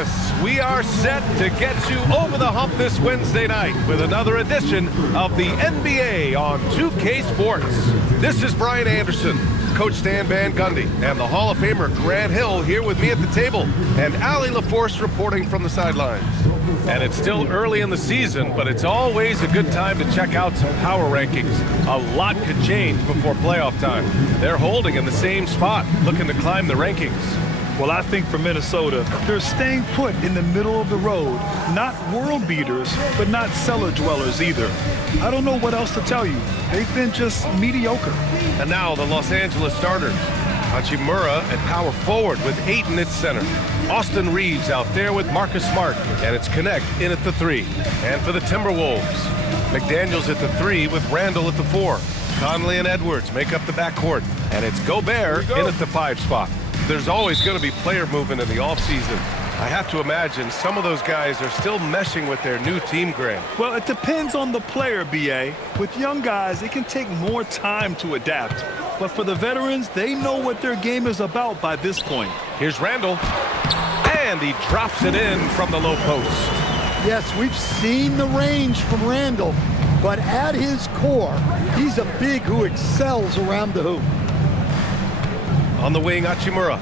Angeles. We are set to get you over the hump this Wednesday night with another edition of the NBA on 2K Sports. This is Brian Anderson, Coach Stan Van Gundy, and the Hall of Famer Grant Hill here with me at the table, and Allie LaForce reporting from the sidelines. And it's still early in the season, but it's always a good time to check out some power rankings. A lot could change before playoff time. They're holding in the same spot, looking to climb the rankings. Well, I think for Minnesota, they're staying put in the middle of the road. Not world beaters, but not cellar dwellers either. I don't know what else to tell you. They've been just mediocre. And now the Los Angeles starters. Hachimura at power forward with Ayton at center. Austin Reaves out there with Marcus Smart. And it's Connect in at the 3. And for the Timberwolves, McDaniels at the 3 with Randall at the 4. Conley and Edwards make up the backcourt. And it's Gobert in at the 5 spot. There's always going to be player movement in the offseason. I have to imagine some of those guys are still meshing with their new team, Grant. Well, it depends on the player, B.A. With young guys, it can take more time to adapt. But for the veterans, they know what their game is about by this point. Here's Randall. And he drops it in from the low post. Yes, we've seen the range from Randall, but at his core, he's a big who excels around the hoop. On the wing, Hachimura.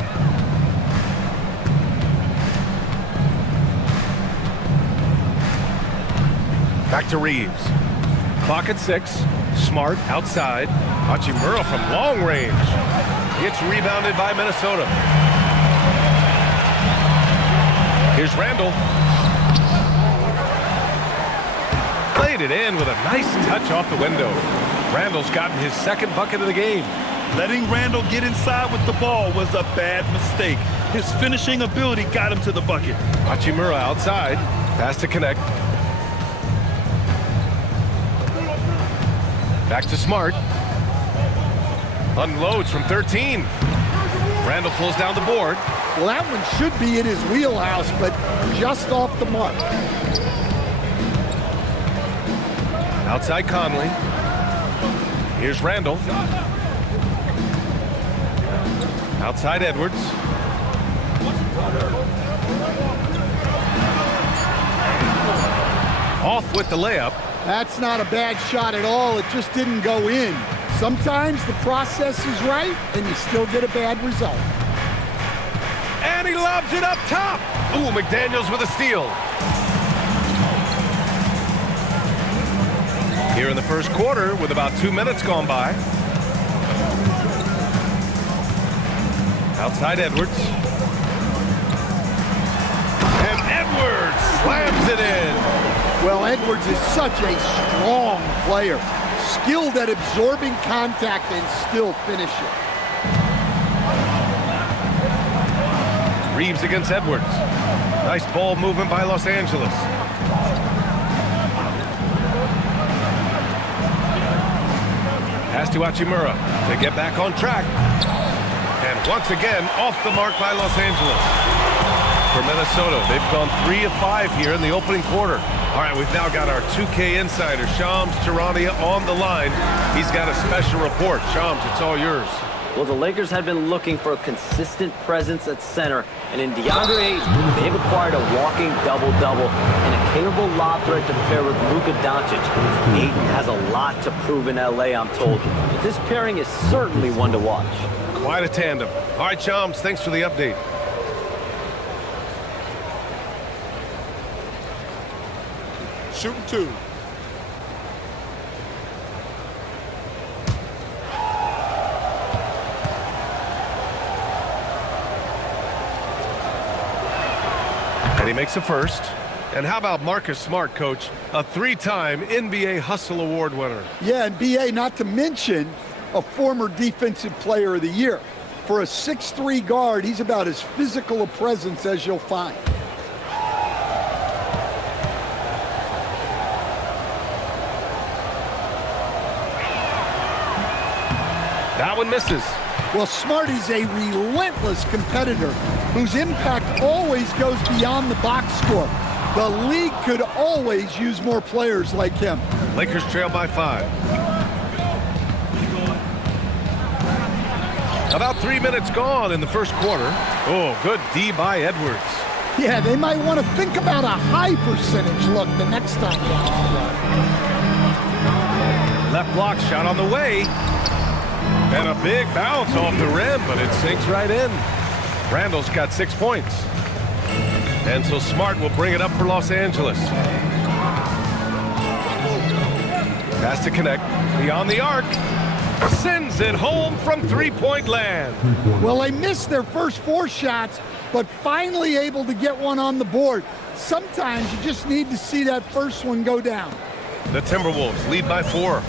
Back to Reaves. Clock at 6. Smart outside. Hachimura from long range. Gets rebounded by Minnesota. Here's Randall. Played it in with a nice touch off the window. Randall's gotten his second bucket of the game. Letting Randall get inside with the ball was a bad mistake. His finishing ability got him to the bucket. Hachimura outside. Pass to Connect. Back to Smart. Unloads from 13. Randall pulls down the board. Well, that one should be in his wheelhouse, but just off the mark. Outside Conley. Here's Randall. Outside Edwards. Off with the layup. That's not a bad shot at all. It just didn't go in. Sometimes the process is right, and you still get a bad result. And he lobs it up top. Ooh, McDaniels with a steal. Here in the first quarter with about 2 minutes gone by. Outside Edwards. And Edwards slams it in. Well, Edwards is such a strong player. Skilled at absorbing contact and still finishing. Reaves against Edwards. Nice ball movement by Los Angeles. Pass to Hachimura to get back on track. And once again, off the mark by Los Angeles. For Minnesota, they've gone 3 of 5 here in the opening quarter. All right, we've now got our 2K insider, Shams Charania, on the line. He's got a special report. Shams, it's all yours. Well, the Lakers have been looking for a consistent presence at center, and in DeAndre Ayton, they've acquired a walking double-double and a capable lob threat to pair with Luka Dončić. Ayton has a lot to prove in LA, I'm told. But this pairing is certainly one to watch. Quite a tandem. All right, Shams, thanks for the update. Shooting 2. And he makes a first. And how about Marcus Smart, Coach? A 3-time NBA Hustle Award winner. Yeah, and B.A., not to mention a former Defensive Player of the Year. For a 6'3" guard, he's about as physical a presence as you'll find. That one misses. Well, Smart is a relentless competitor whose impact always goes beyond the box score. The league could always use more players like him. Lakers trail by 5. About 3 minutes gone in the first quarter. Oh, good D by Edwards. Yeah, they might want to think about a high percentage look the next time down. Left block shot on the way. And a big bounce off the rim, but it sinks right in. Randall's got 6 points. And so Smart will bring it up for Los Angeles. Has to connect. Beyond the arc. Sends it home from three-point land. Well, they missed their first 4 shots, but finally able to get one on the board. Sometimes you just need to see that first one go down. The Timberwolves lead by 4.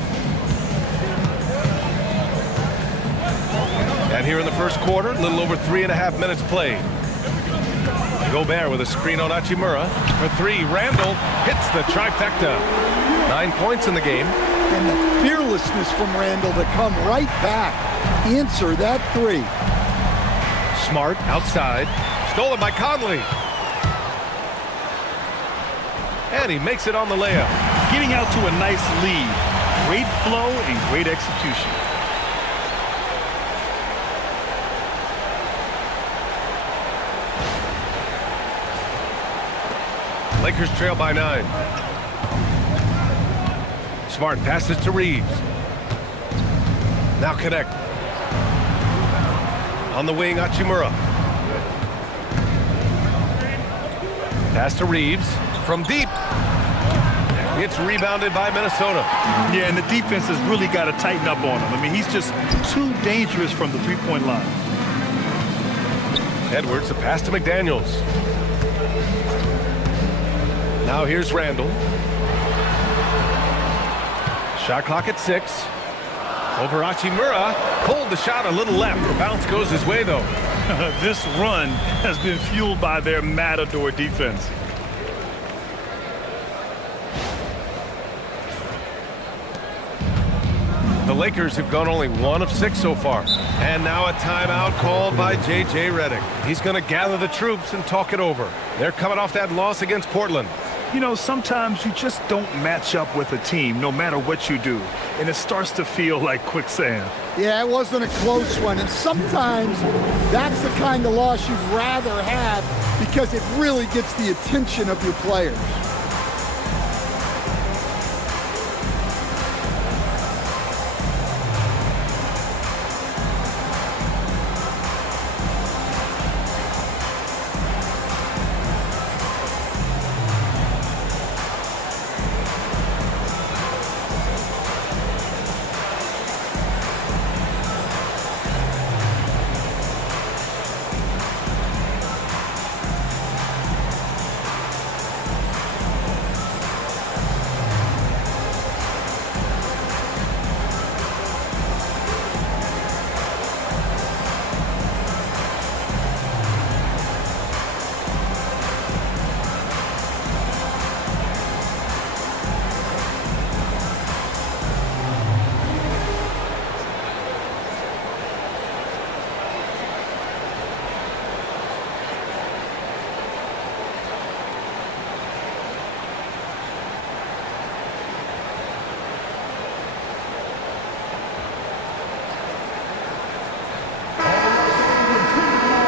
And here in the first quarter, a little over 3.5 minutes played. Gobert with a screen on Hachimura. For 3, Randall hits the trifecta. 9 points in the game. And the fearlessness from Randall to come right back. Answer that 3. Smart outside. Stolen by Conley. And he makes it on the layup. Getting out to a nice lead. Great flow and great execution. Lakers trail by 9. Smart passes to Reaves. Now connect. On the wing, Hachimura. Pass to Reaves from deep. It's rebounded by Minnesota. Yeah, and the defense has really got to tighten up on him. I mean, he's just too dangerous from the three-point line. Edwards, a pass to McDaniels. Now here's Randall. Shot clock at 6. Over Hachimura. Pulled the shot a little left. The bounce goes his way, though. This run has been fueled by their matador defense. The Lakers have gone only 1 of 6 so far. And now a timeout called by J.J. Redick. He's going to gather the troops and talk it over. They're coming off that loss against Portland. You know, sometimes you just don't match up with a team no matter what you do, and it starts to feel like quicksand. Yeah, it wasn't a close one, and sometimes that's the kind of loss you'd rather have because it really gets the attention of your players.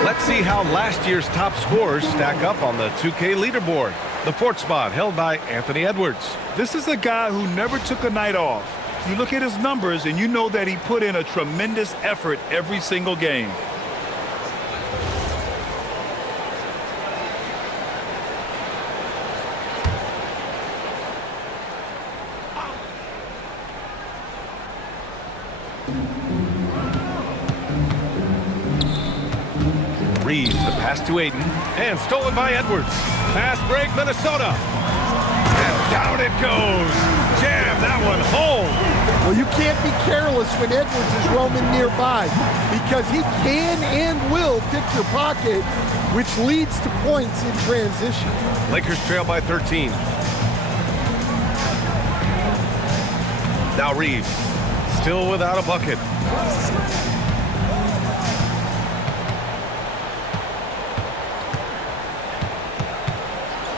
Let's see how last year's top scorers stack up on the 2K leaderboard. The 4th spot held by Anthony Edwards. This is a guy who never took a night off. You look at his numbers and you know that he put in a tremendous effort every single game. Reaves, the pass to Aiden, and stolen by Edwards. Fast break, Minnesota. And down it goes. Jam that one home. Well, you can't be careless when Edwards is roaming nearby because he can and will pick your pocket, which leads to points in transition. Lakers trail by 13. Now Reaves, still without a bucket.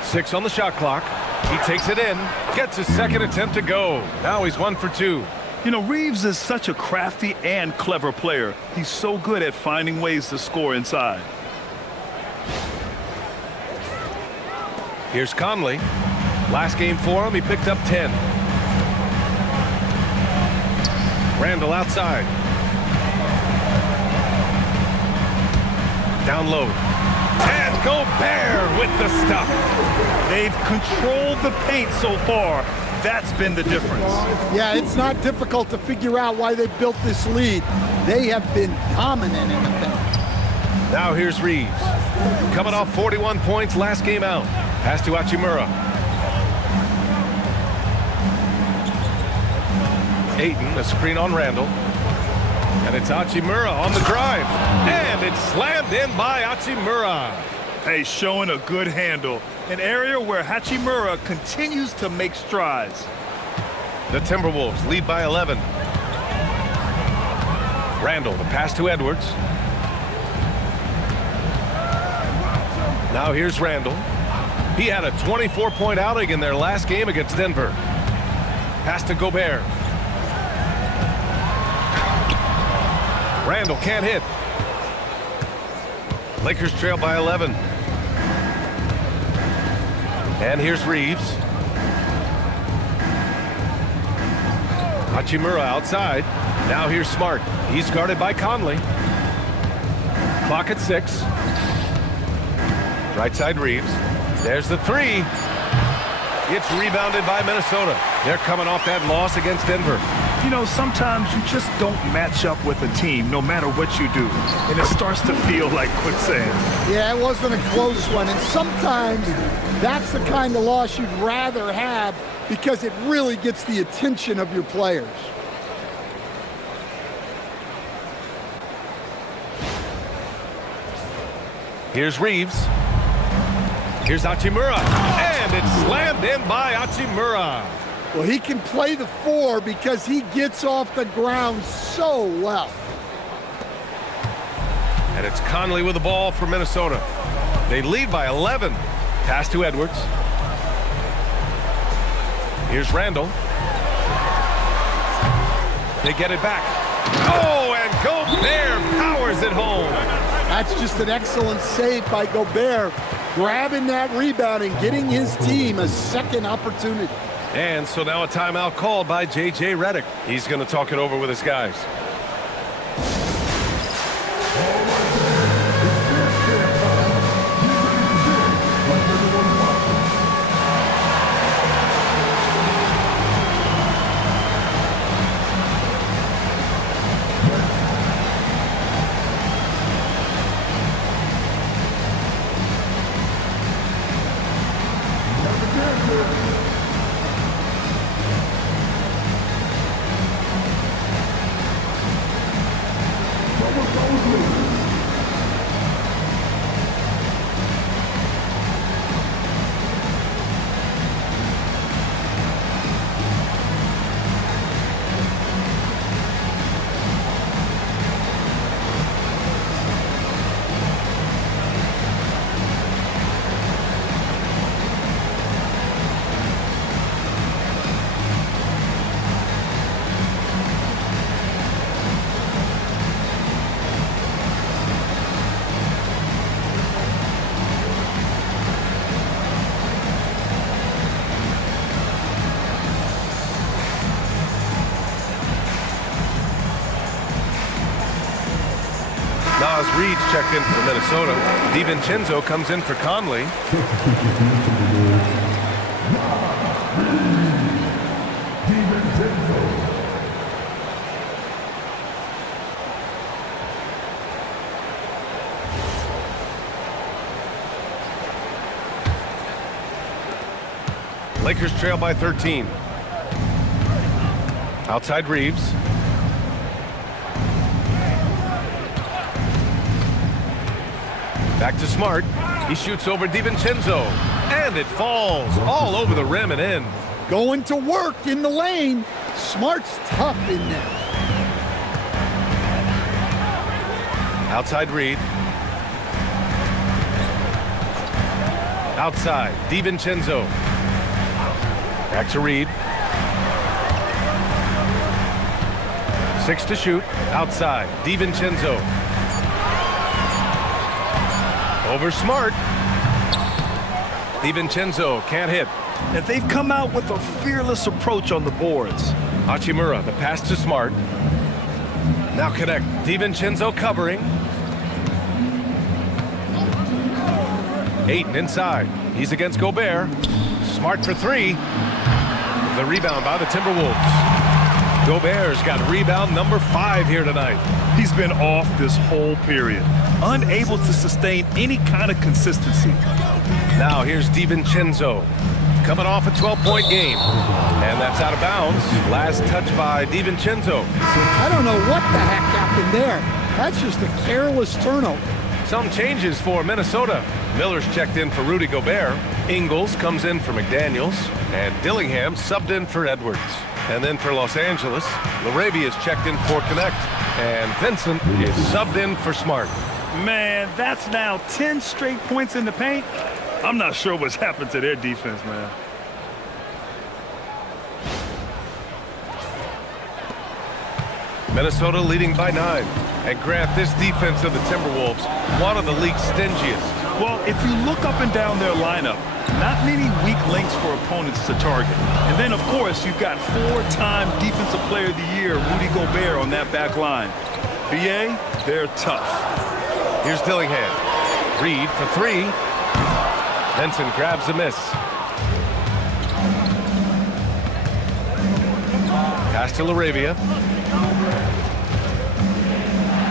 Six on the shot clock. He takes it in, gets his second attempt to go. Now he's 1 for 2. You know, Reaves is such a crafty and clever player. He's so good at finding ways to score inside. Here's Conley. Last game for him, he picked up 10. Randall outside. Down low. And Gobert with the stuff. They've controlled the paint so far. That's been the difference. Yeah, it's not difficult to figure out why they built this lead. They have been dominant in the paint. Now here's Reaves. Coming off 41 points last game out. Pass to Hachimura. Ayton, a screen on Randall. And it's Hachimura on the drive. And it's slammed in by Hachimura. Hey, showing a good handle. An area where Hachimura continues to make strides. The Timberwolves lead by 11. Randall, the pass to Edwards. Now here's Randall. He had a 24-point outing in their last game against Denver. Pass to Gobert. Randall can't hit. Lakers trail by 11. And here's Reaves. Hachimura outside. Now here's Smart. He's guarded by Conley. Clock at 6. Right side Reaves. There's the three. It's rebounded by Minnesota. They're coming off that loss against Denver. You know, sometimes you just don't match up with a team no matter what you do. And it starts to feel like quicksand. Yeah, it wasn't a close one. And sometimes that's the kind of loss you'd rather have because it really gets the attention of your players. Here's Reaves. Here's Hachimura. And it's slammed in by Hachimura. Well, he can play the 4 because he gets off the ground so well. And it's Conley with the ball for Minnesota. They lead by 11. Pass to Edwards. Here's Randall. They get it back. Oh, and Gobert powers it home. That's just an excellent save by Gobert, grabbing that rebound and getting his team a second opportunity. And so now a timeout called by J.J. Redick. He's going to talk it over with his guys. Nas Reed checked in for Minnesota. DiVincenzo comes in for Conley. Lakers trail by 13. Outside Reaves. Back to Smart. He shoots over DiVincenzo. And it falls all over the rim and in. Going to work in the lane. Smart's tough in there. Outside Reed. Outside, DiVincenzo. Back to Reed. 6 to shoot. Outside, DiVincenzo. Over Smart. DiVincenzo can't hit. And they've come out with a fearless approach on the boards. Hachimura, the pass to Smart. Now connect. DiVincenzo covering. Ayton inside. He's against Gobert. Smart for three. The rebound by the Timberwolves. Gobert's got rebound number 5 here tonight. He's been off this whole period, unable to sustain any kind of consistency. Now here's DiVincenzo, coming off a 12-point game. And that's out of bounds. Last touch by DiVincenzo. I don't know what the heck happened there. That's just a careless turnover. Some changes for Minnesota. Miller's checked in for Rudy Gobert. Ingles comes in for McDaniels. And Dillingham subbed in for Edwards. And then for Los Angeles, LaRavia is checked in for Connect. And Vincent is subbed in for Smart. Man, that's now 10 straight points in the paint. I'm not sure what's happened to their defense, man. Minnesota leading by 9. And Grant, this defense of the Timberwolves, one of the league's stingiest. Well, if you look up and down their lineup, not many weak links for opponents to target. And then, of course, you've got 4-time Defensive Player of the Year, Rudy Gobert, on that back line. BA, they're tough. Here's Dillingham. Reed for 3. Benson grabs a miss. Pass to LaRavia.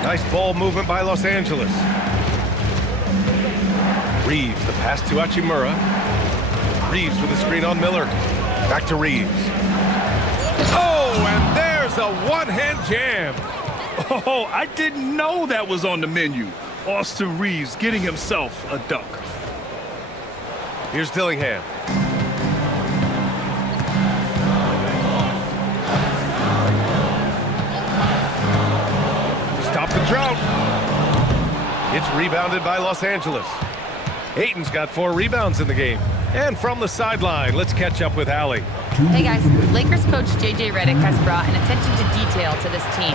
Nice ball movement by Los Angeles. Reaves, the pass to Hachimura. Reaves with a screen on Miller. Back to Reaves. Oh, and there's a one-hand jam. Oh, I didn't know that was on the menu. Austin Reaves getting himself a dunk. Here's Dillingham. To stop the drought. It's rebounded by Los Angeles. Ayton's got 4 rebounds in the game. And from the sideline, let's catch up with Allie. Hey guys, Lakers coach JJ Redick has brought an attention to detail to this team.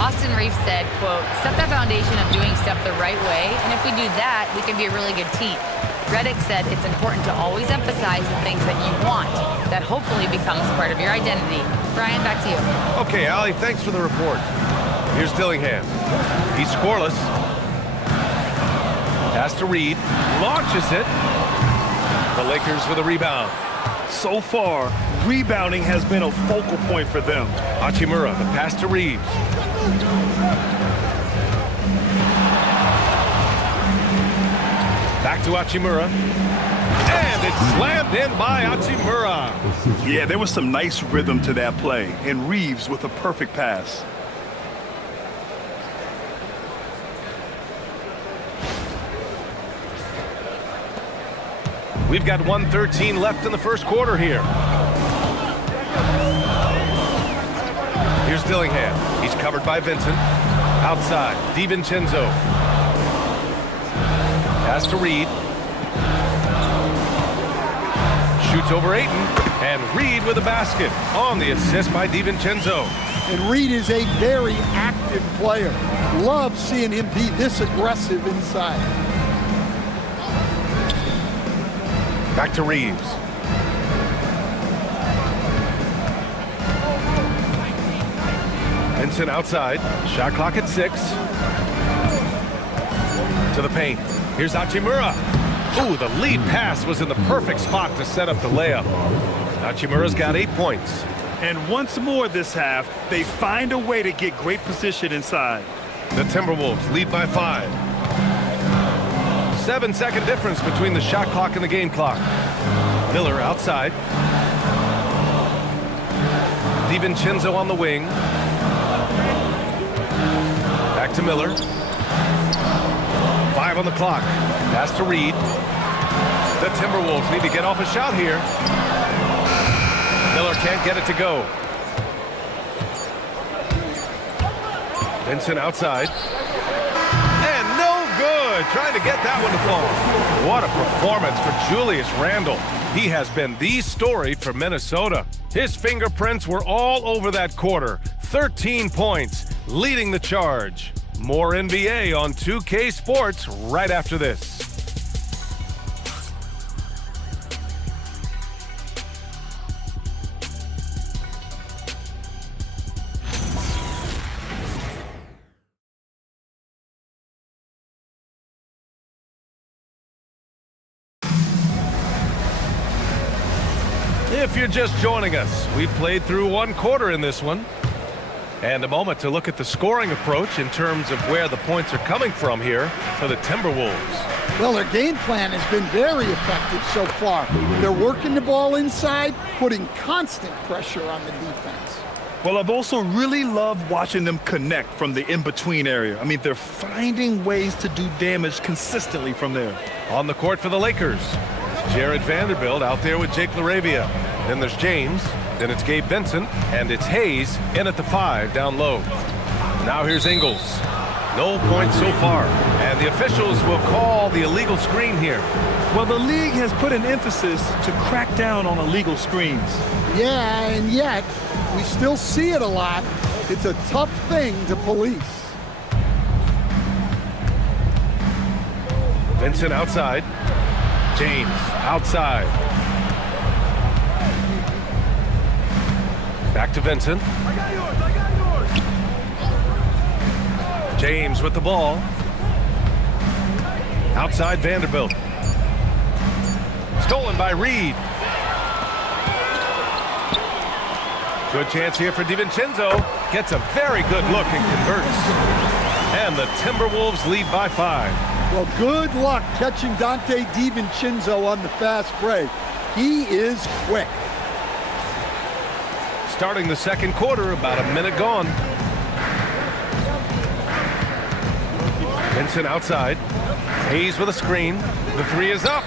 Austin Reaves said, quote, set the foundation of doing stuff the right way, and if we do that, we can be a really good team. Redick said it's important to always emphasize the things that you want. That hopefully becomes part of your identity. Brian, back to you. Okay, Allie, thanks for the report. Here's Dillingham. He's scoreless. Pass to Reed. Launches it. The Lakers with a rebound. So far, rebounding has been a focal point for them. Hachimura, the pass to Reeves. Back to Hachimura. And it's slammed in by Hachimura. Yeah, there was some nice rhythm to that play. And Reeves with a perfect pass. We've got 1:13 left in the first quarter here. Here's Dillingham. He's covered by Vincent. Outside, DiVincenzo. Pass to Reed. Shoots over Ayton. And Reed with a basket on the assist by DiVincenzo. And Reed is a very active player. Love seeing him be this aggressive inside. Back to Reeves. Vincent outside. Shot clock at 6. To the paint. Here's Hachimura. Ooh, the lead pass was in the perfect spot to set up the layup. Hachimura's got 8 points. And once more this half, they find a way to get great position inside. The Timberwolves lead by 5. 7-second difference between the shot clock and the game clock. Miller outside. DiVincenzo on the wing. Back to Miller. 5 on the clock. Pass to Reed. The Timberwolves need to get off a shot here. Miller can't get it to go. Vincent outside. And no good. Trying to get that one to fall. What a performance for Julius Randle. He has been the story for Minnesota. His fingerprints were all over that quarter. 13 points, leading the charge. More NBA on 2K Sports right after this. If you're just joining us, we played through one quarter in this one. And a moment to look at the scoring approach in terms of where the points are coming from here for the Timberwolves. Well, their game plan has been very effective so far. They're working the ball inside, putting constant pressure on the defense. Well, I've also really loved watching them connect from the in-between area. I mean, they're finding ways to do damage consistently from there. On the court for the Lakers, Jared Vanderbilt out there with Jake LaRavia. Then there's James, then it's Gabe Vincent, and it's Hayes in at the 5 down low. Now here's Ingles. No points so far, and the officials will call the illegal screen here. Well, the league has put an emphasis to crack down on illegal screens. Yeah, and yet, we still see it a lot. It's a tough thing to police. Vincent outside. James outside. Back to Vincent. James with the ball. Outside Vanderbilt. Stolen by Reed. Good chance here for DiVincenzo. Gets a very good look and converts. And the Timberwolves lead by 5. Well, good luck catching Dante DiVincenzo on the fast break. He is quick. Starting the second quarter, about a minute gone. Vincent outside. Hayes with a screen. The 3 is up.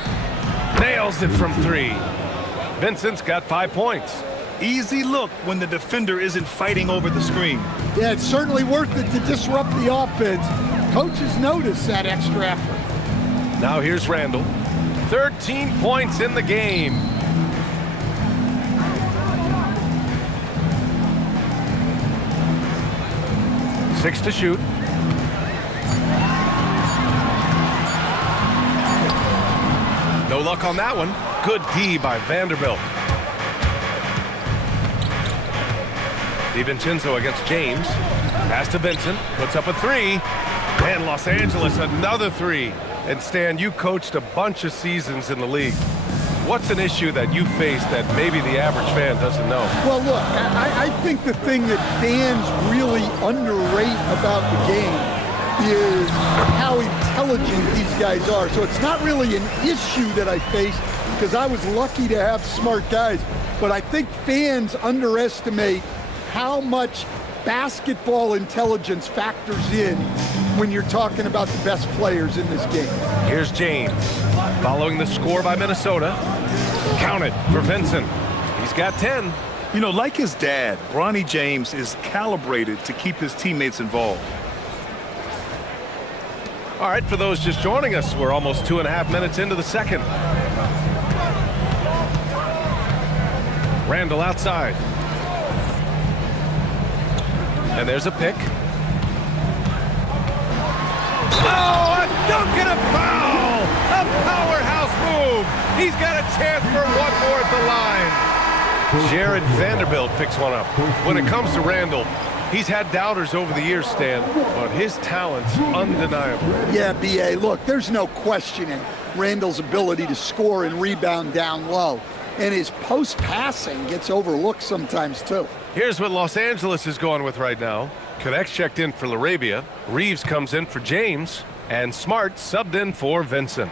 Nails it from 3. Vincent's got 5 points. Easy look when the defender isn't fighting over the screen. Yeah, it's certainly worth it to disrupt the offense. Coaches notice that extra effort. Now here's Randall. 13 points in the game. Six to shoot. No luck on that one. Good D by Vanderbilt. DiVincenzo against James. Pass to Vincent. Puts up a 3. And Los Angeles another 3. And Stan, you coached a bunch of seasons in the league. What's an issue that you face that maybe the average fan doesn't know? Well, look, I think the thing that fans really underrate about the game is how intelligent these guys are. So it's not really an issue that I faced because I was lucky to have smart guys. But I think fans underestimate how much basketball intelligence factors in when you're talking about the best players in this game. Here's James, following the score by Minnesota. Count it for Vincent. He's got 10. You know, like his dad, Bronny James is calibrated to keep his teammates involved. All right, for those just joining us, we're almost 2.5 minutes into the second. Randall outside. And there's a pick. Oh, a dunk and a foul! A powerhouse move! He's got a chance for one more at the line. Jared Vanderbilt picks one up. When it comes to Randall, he's had doubters over the years, Stan, but his talent's undeniable. Yeah, B.A., look, there's no questioning Randall's ability to score and rebound down low. And his post-passing gets overlooked sometimes, too. Here's what Los Angeles is going with right now. Connects checked in for LaRavia. Reaves comes in for James. And Smart subbed in for Vincent.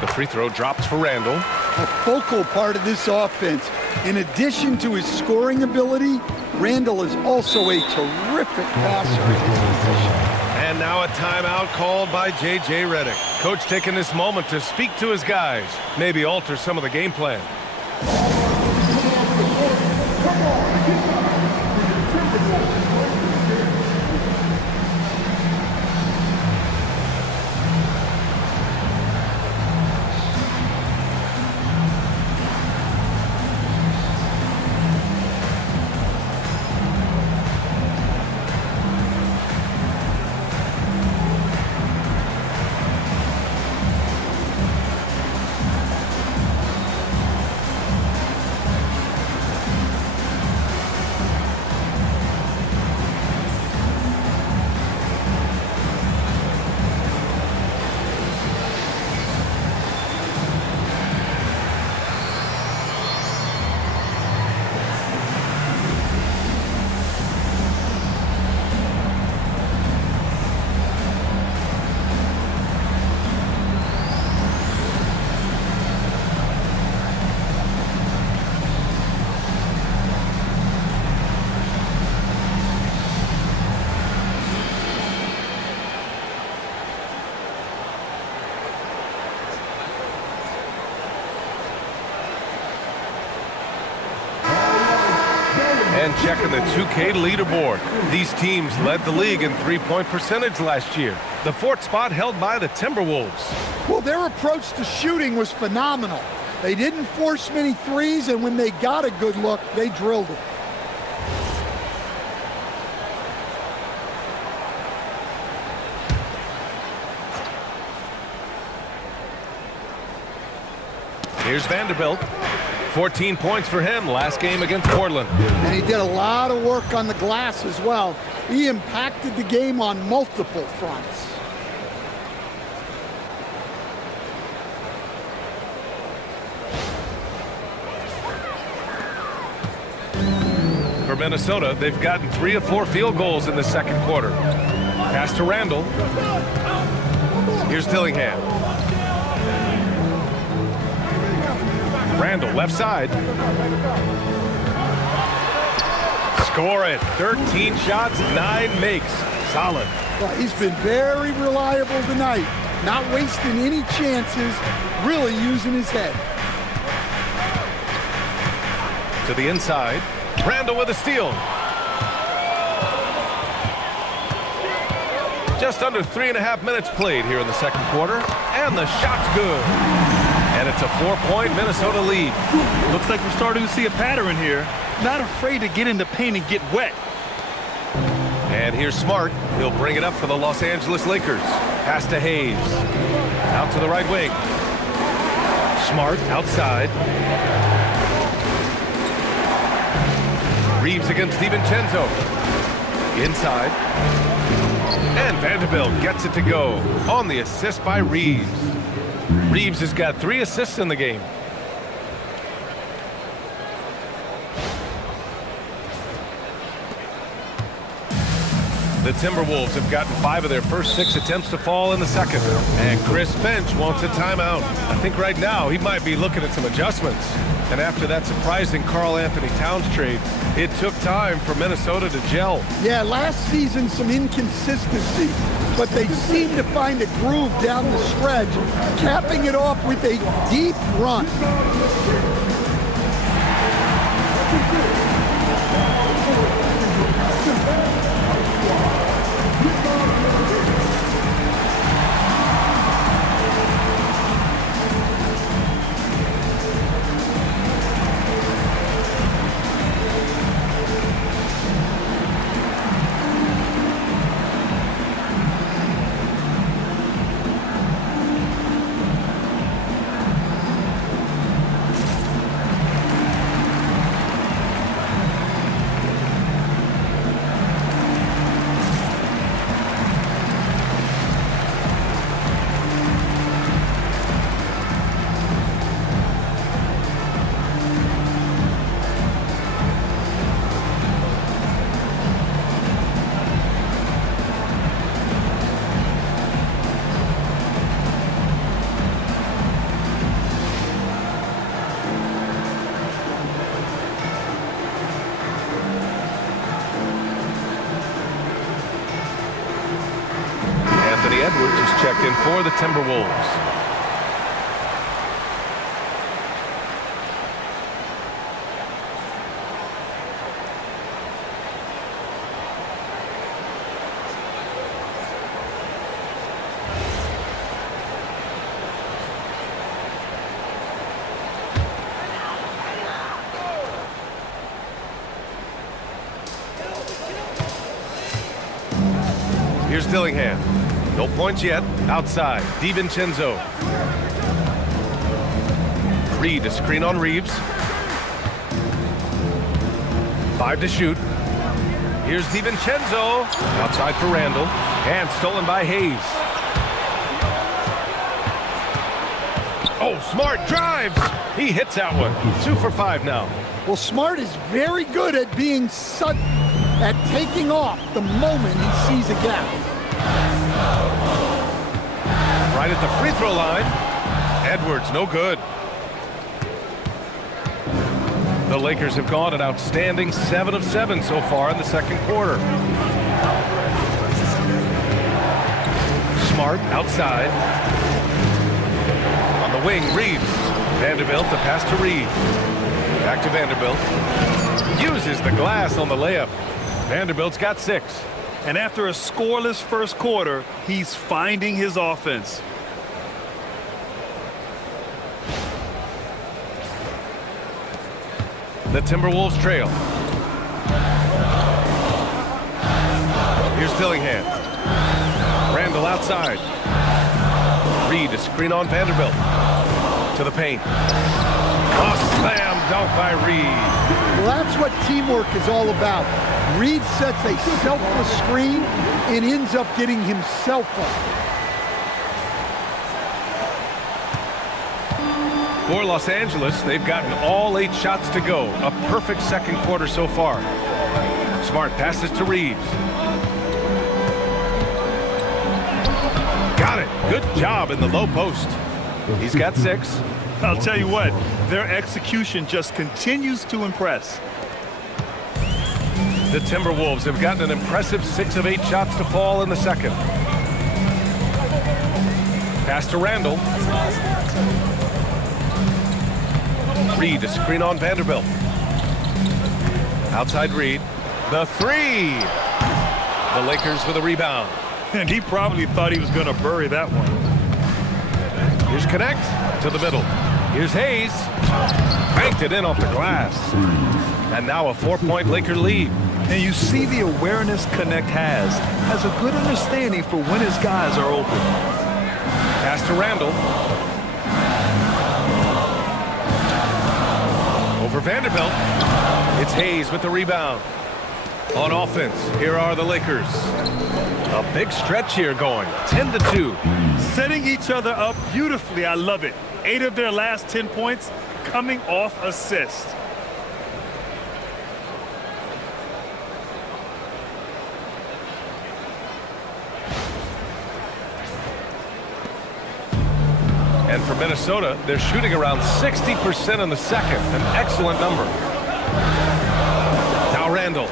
The free throw drops for Randall. A focal part of this offense. In addition to his scoring ability, Randall is also a terrific passer in his position. And now a timeout called by J.J. Redick. Coach taking this moment to speak to his guys. Maybe alter some of the game plan. And checking the 2K leaderboard. These teams led the league in three-point percentage last year. The fourth spot held by the Timberwolves. Well, their approach to shooting was phenomenal. They didn't force many threes, and when they got a good look, they drilled it. Here's Vanderbilt. 14 points for him last game against Portland. And he did a lot of work on the glass as well. He impacted the game on multiple fronts. For Minnesota, they've gotten 3 of 4 field goals in the second quarter. Pass to Randall. Here's Dillingham. Randall, left side. Score it. 13 shots, 9 makes. Solid. Well, he's been very reliable tonight. Not wasting any chances, really using his head. To the inside. Randall with a steal. Just under 3.5 minutes played here in the second quarter. And the shot's good. And it's a 4-point Minnesota lead. Looks like we're starting to see a pattern here. Not afraid to get in the paint and get wet. And here's Smart. He'll bring it up for the Los Angeles Lakers. Pass to Hayes. Out to the right wing. Smart outside. Reaves against DiVincenzo. Inside. And Vanderbilt gets it to go on the assist by Reaves. Reaves has got 3 assists in the game. The Timberwolves have gotten 5 of their first 6 attempts to fall in the second. And Chris Finch wants a timeout. I think right now he might be looking at some adjustments. And after that surprising Karl Anthony Towns trade, it took time for Minnesota to gel. Yeah, last season some inconsistency, but they seem to find a groove down the stretch, capping it off with a deep run. Edwards is checked in for the Timberwolves. Here's Dillingham. No points yet. Outside. DiVincenzo. Reed, a screen on Reaves. 5 to shoot. Here's DiVincenzo. Outside for Randall. And stolen by Hayes. Oh, Smart drives. He hits that one. 2 for 5 now. Well, Smart is very good at being sudden, at taking off the moment he sees a gap. Right at the free throw line. Edwards, no good. The Lakers have gone an outstanding 7 of 7 so far in the second quarter. Smart outside. On the wing, Reaves. Vanderbilt, the pass to Reaves. Back to Vanderbilt. Uses the glass on the layup. Vanderbilt's got 6. And after a scoreless first quarter, he's finding his offense. The Timberwolves trail. Here's Dillingham. Randall outside. Reed, a screen on Vanderbilt. To the paint. A slam dunk by Reed. Well, that's what teamwork is all about. Reed sets a selfless screen and ends up getting himself up. For Los Angeles, they've gotten all 8 shots to go. A perfect second quarter so far. Smart passes to Reeves. Got it. Good job in the low post. He's got 6. I'll tell you what, their execution just continues to impress. The Timberwolves have gotten an impressive 6 of 8 shots to fall in the second. Pass to Randall. Reed, a screen on Vanderbilt. Outside Reed. The 3. The Lakers with a rebound. And he probably thought he was going to bury that one. Here's Connect to the middle. Here's Hayes. Banked it in off the glass. And now a 4-point Laker lead. And you see the awareness Connect has a good understanding for when his guys are open. Pass to Randall. Over Vanderbilt. It's Hayes with the rebound. On offense, here are the Lakers. A big stretch here going, 10-2. Setting each other up beautifully. I love it. 8 of their last 10 points coming off assists. And for Minnesota, they're shooting around 60% in the second, an excellent number. Now Randall.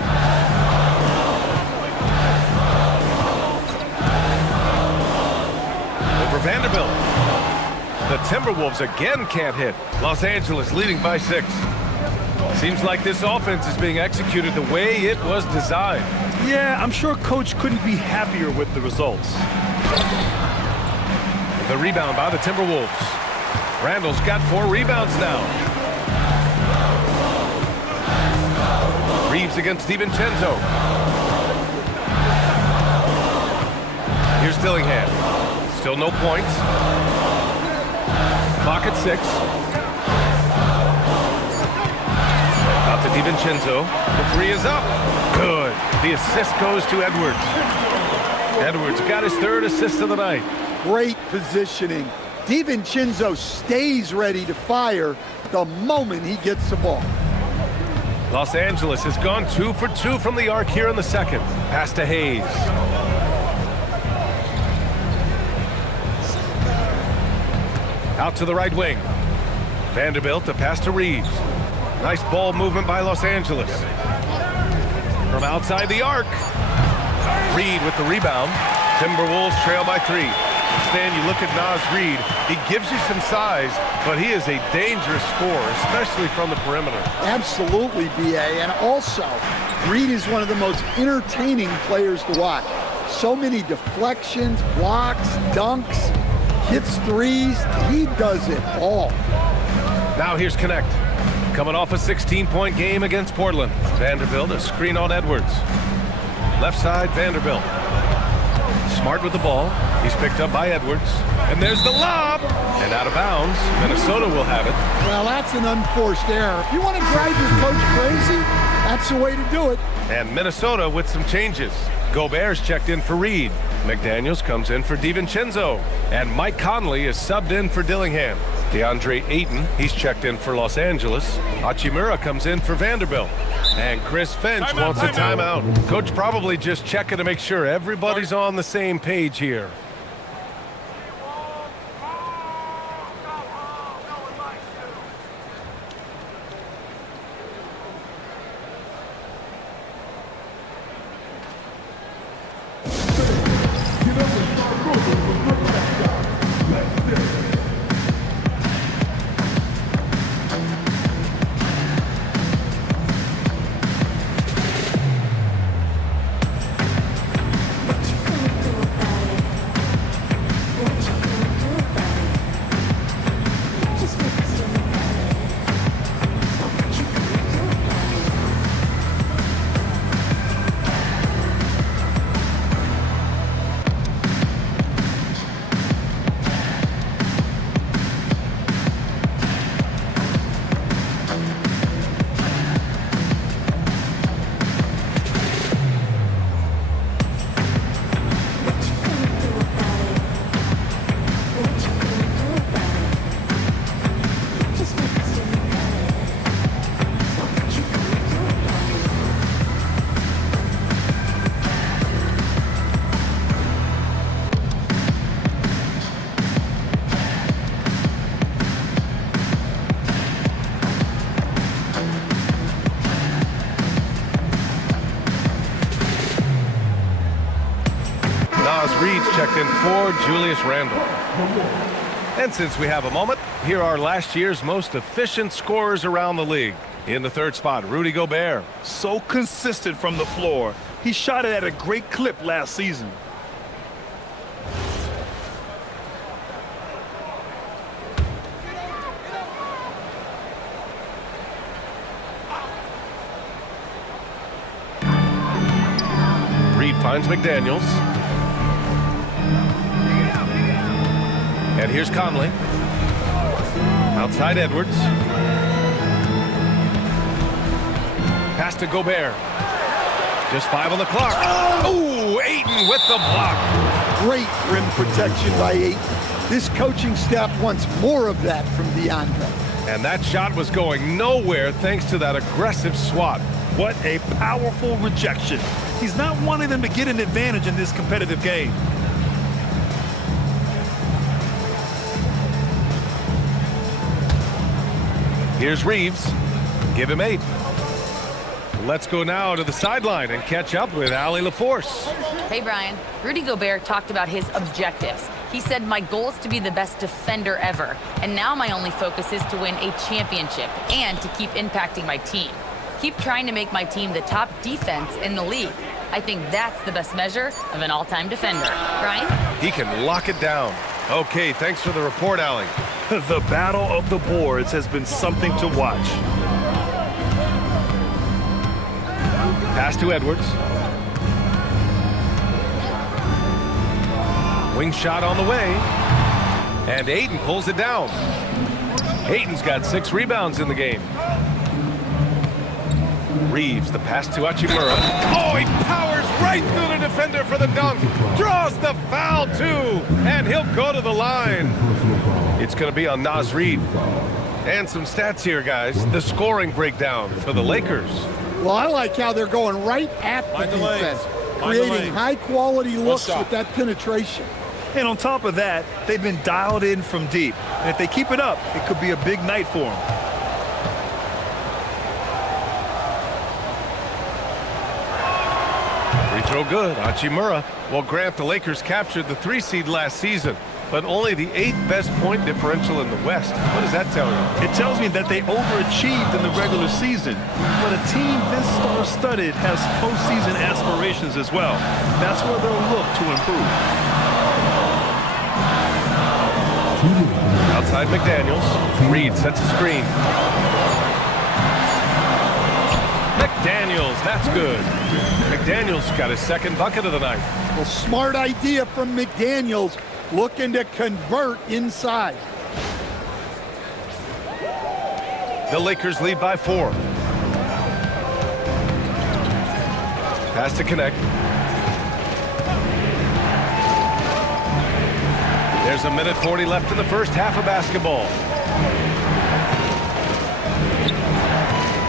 Over Vanderbilt. The Timberwolves again can't hit. Los Angeles leading by 6. Seems like this offense is being executed the way it was designed. Yeah, I'm sure Coach couldn't be happier with the results. The rebound by the Timberwolves. Randall's got 4 rebounds now. Reeves against DiVincenzo. Here's Dillingham. Still no points. Clock at 6. Out to DiVincenzo. The 3 is up. Good. The assist goes to Edwards. Edwards got his 3rd assist of the night. Great positioning. DiVincenzo stays ready to fire the moment he gets the ball. Los Angeles has gone 2 for 2 from the arc here in the second. Pass to Hayes. Out to the right wing. Vanderbilt, the pass to Reeves. Nice ball movement by Los Angeles. From outside the arc. Reed with the rebound. Timberwolves trail by 3. Stan, you look at Naz Reed, he gives you some size, but he is a dangerous scorer, especially from the perimeter. Absolutely, B.A. And also, Reed is one of the most entertaining players to watch. So many deflections, blocks, dunks, hits threes. He does it all. Now here's Connect. Coming off a 16-point game against Portland. Vanderbilt, a screen on Edwards. Left side, Vanderbilt. Smart with the ball. He's picked up by Edwards. And there's the lob. And out of bounds. Minnesota will have it. Well, that's an unforced error. If you want to drive your coach crazy, that's the way to do it. And Minnesota with some changes. Gobert's checked in for Reed. McDaniels comes in for DiVincenzo. And Mike Conley is subbed in for Dillingham. DeAndre Ayton, he's checked in for Los Angeles. Hachimura comes in for Vanderbilt. And Chris Finch wants a timeout. Coach probably just checking to make sure everybody's on the same page here. Reaves checked in for Julius Randle. And since we have a moment, here are last year's most efficient scorers around the league. In the third spot, Rudy Gobert. So consistent from the floor. He shot it at a great clip last season. Reed finds McDaniels. And here's Conley. Outside Edwards. Pass to Gobert. Just 5 on the clock. Oh, Ayton with the block. Great rim protection by Ayton. This coaching staff wants more of that from DeAndre. And that shot was going nowhere thanks to that aggressive swat. What a powerful rejection. He's not wanting them to get an advantage in this competitive game. Here's Reaves. Give him 8. Let's go now to the sideline and catch up with Allie LaForce. Hey, Brian. Rudy Gobert talked about his objectives. He said, my goal is to be the best defender ever. And now my only focus is to win a championship and to keep impacting my team. Keep trying to make my team the top defense in the league. I think that's the best measure of an all-time defender. Brian? He can lock it down. Okay, thanks for the report, Allie. The battle of the boards has been something to watch. Pass to Edwards. Wing shot on the way. And Ayton pulls it down. Ayton's got 6 rebounds in the game. Reaves the pass to Hachimura. Oh, he powers right through the defender for the dunk. Draws the foul, too. And he'll go to the line. It's going to be on Naz Reid. And some stats here, guys. The scoring breakdown for the Lakers. Well, I like how they're going right at the defense, creating high-quality looks with that penetration. And on top of that, they've been dialed in from deep. And if they keep it up, it could be a big night for them. Free throw good. Hachimura. Well, Grant, the Lakers captured the 3 seed last season, but only the 8th best point differential in the West. What does that tell you? It tells me that they overachieved in the regular season, but a team this star-studded has postseason aspirations as well. That's where they'll look to improve. Outside McDaniels. Reed sets a screen. McDaniels, that's good. McDaniels got his 2nd bucket of the night. Well, smart idea from McDaniels, looking to convert inside. The Lakers lead by 4. Pass to connect. There's 1:40 left in the first half of basketball.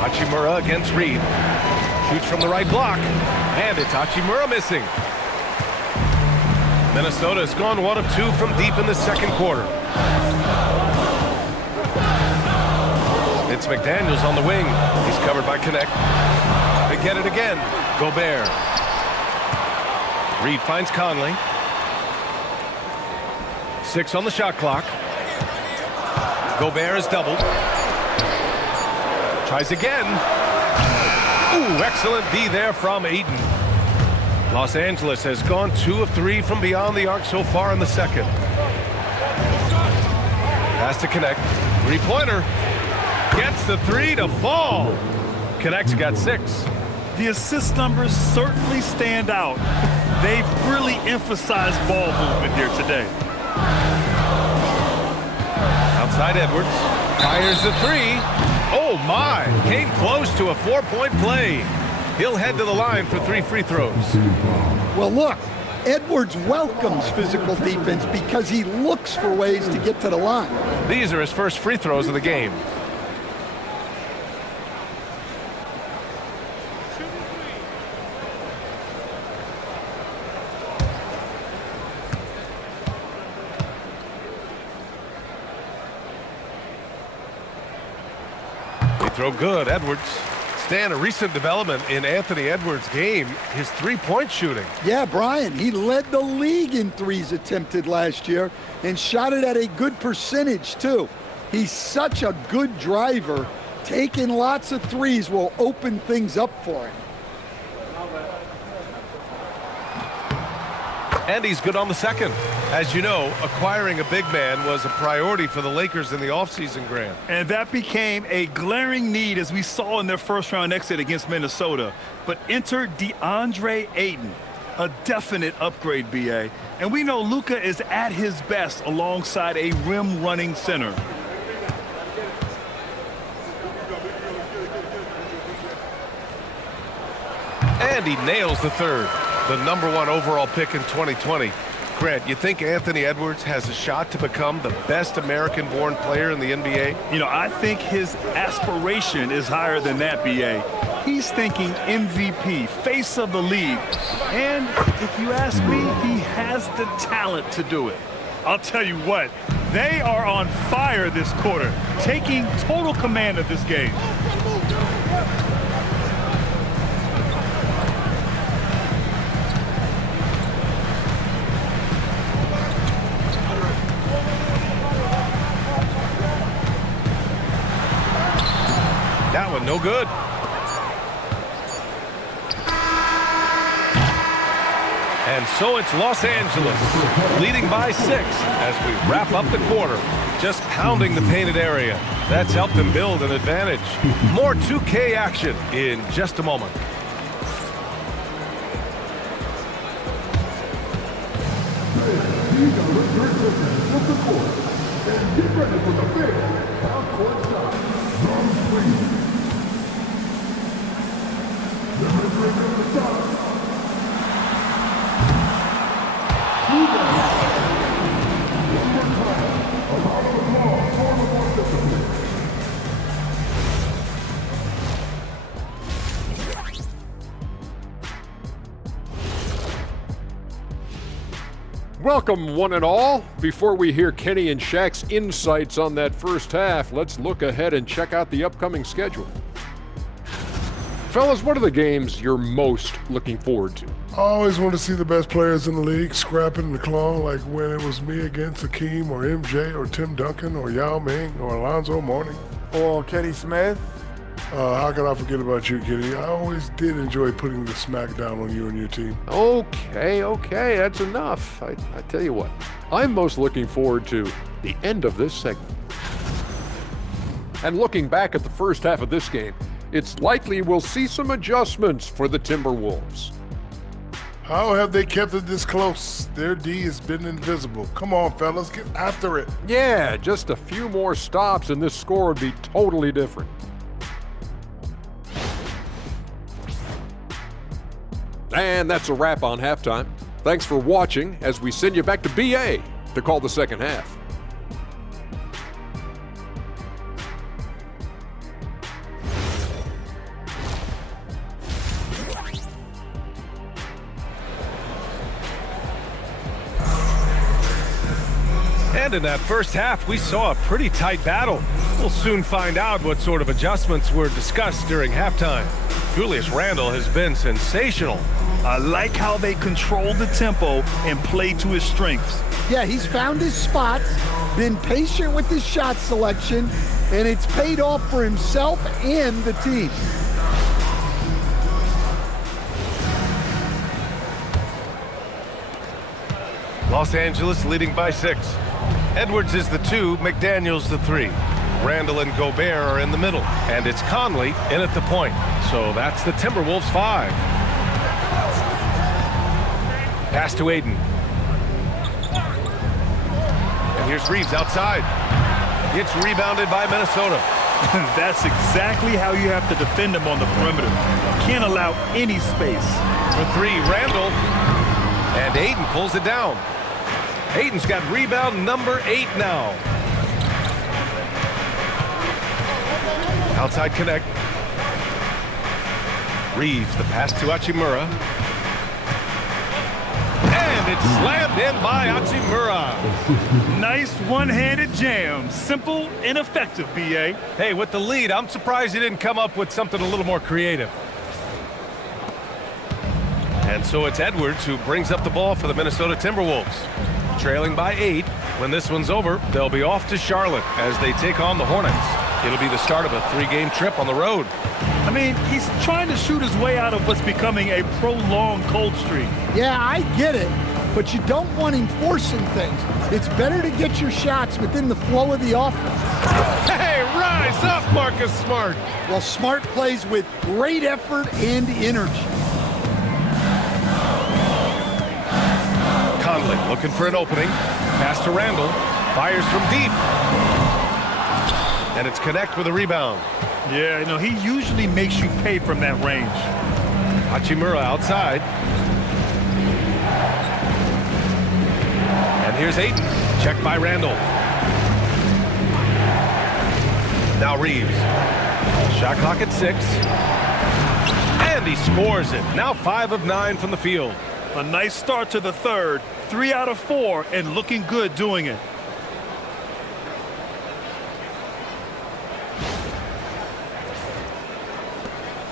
Hachimura against Reed. Shoots from the right block. And it's Hachimura missing. Minnesota has gone 1 of 2 from deep in the 2nd quarter. It's McDaniels on the wing. He's covered by Connect. They get it again. Gobert. Reed finds Conley. 6 on the shot clock. Gobert is doubled. Tries again. Ooh, excellent D there from Ayton. Los Angeles has gone 2 of 3 from beyond the arc so far in the 2nd. Pass to Connect. 3-pointer. Gets the 3 to fall. Connect's got 6. The assist numbers certainly stand out. They've really emphasized ball movement here today. Outside Edwards. Fires the 3. Oh my, came close to a 4-point play. He'll head to the line for 3 free throws. Well, look, Edwards welcomes physical defense because he looks for ways to get to the line. These are his first free throws of the game. Free throw good, Edwards. Stan, a recent development in Anthony Edwards' game, his three-point shooting. Yeah, Brian, he led the league in threes attempted last year and shot it at a good percentage, too. He's such a good driver. Taking lots of threes will open things up for him. And he's good on the second. As you know, acquiring a big man was a priority for the Lakers in the offseason, Grant. And that became a glaring need, as we saw in their first-round exit against Minnesota. But enter DeAndre Ayton, a definite upgrade, B.A. And we know Luka is at his best alongside a rim-running center. And he nails the third. The #1 overall pick in 2020. Grant, you think Anthony Edwards has a shot to become the best American-born player in the NBA? You know, I think his aspiration is higher than that, B.A. He's thinking MVP, face of the league. And if you ask me, he has the talent to do it. I'll tell you what, they are on fire this quarter, taking total command of this game. That one no good. And so it's Los Angeles leading by 6 as we wrap up the quarter. Just pounding the painted area. That's helped them build an advantage. More 2K action in just a moment. Get ready for the big half-court shot. Drums, please. Delivering the shot. One more time. A round of applause for the participants. Welcome, one and all. Before we hear Kenny and Shaq's insights on that first half, let's look ahead and check out the upcoming schedule. Fellas, what are the games you're most looking forward to? I always want to see the best players in the league scrapping the claw, like when it was me against Hakeem or MJ or Tim Duncan or Yao Ming or Alonzo Mourning. Or Kenny Smith. How can I forget about you, Kenny? I always did enjoy putting the smack down on you and your team. Okay, that's enough. I tell you what, I'm most looking forward to the end of this segment. And looking back at the first half of this game, it's likely we'll see some adjustments for the Timberwolves. How have they kept it this close? Their D has been invisible. Come on, fellas, get after it. Yeah, just a few more stops and this score would be totally different. And that's a wrap on halftime. Thanks for watching as we send you back to BA to call the second half. And in that first half, we saw a pretty tight battle. We'll soon find out what sort of adjustments were discussed during halftime. Julius Randle has been sensational. I like how they control the tempo and play to his strengths. Yeah, he's found his spots, been patient with his shot selection, and it's paid off for himself and the team. Los Angeles leading by 6. Edwards is the 2, McDaniels the 3. Randle and Gobert are in the middle, and it's Conley in at the point. So that's the Timberwolves 5. Pass to Ayton. And here's Reaves outside. It's rebounded by Minnesota. That's exactly how you have to defend him on the perimeter. Can't allow any space. For 3, Randle. And Ayton pulls it down. Ayton's got rebound number 8 now. Outside connect. Reaves the pass to Hachimura. And And it's slammed in by Hachimura. Nice one-handed jam. Simple and effective, B.A. Hey, with the lead, I'm surprised he didn't come up with something a little more creative. And so it's Edwards who brings up the ball for the Minnesota Timberwolves. Trailing by 8. When this one's over, they'll be off to Charlotte as they take on the Hornets. It'll be the start of a 3-game trip on the road. I mean, he's trying to shoot his way out of what's becoming a prolonged cold streak. Yeah, I get it, but you don't want him forcing things. It's better to get your shots within the flow of the offense. Hey, rise up, Marcus Smart. Well, Smart plays with great effort and energy. Conley looking for an opening. Pass to Randall. Fires from deep. And it's Connect with a rebound. Yeah, you know, he usually makes you pay from that range. Hachimura outside. And here's Ayton. Checked by Randall. Now Reaves. Shot clock at 6. And he scores it. Now 5 of 9 from the field. A nice start to the third. 3 out of 4 and looking good doing it.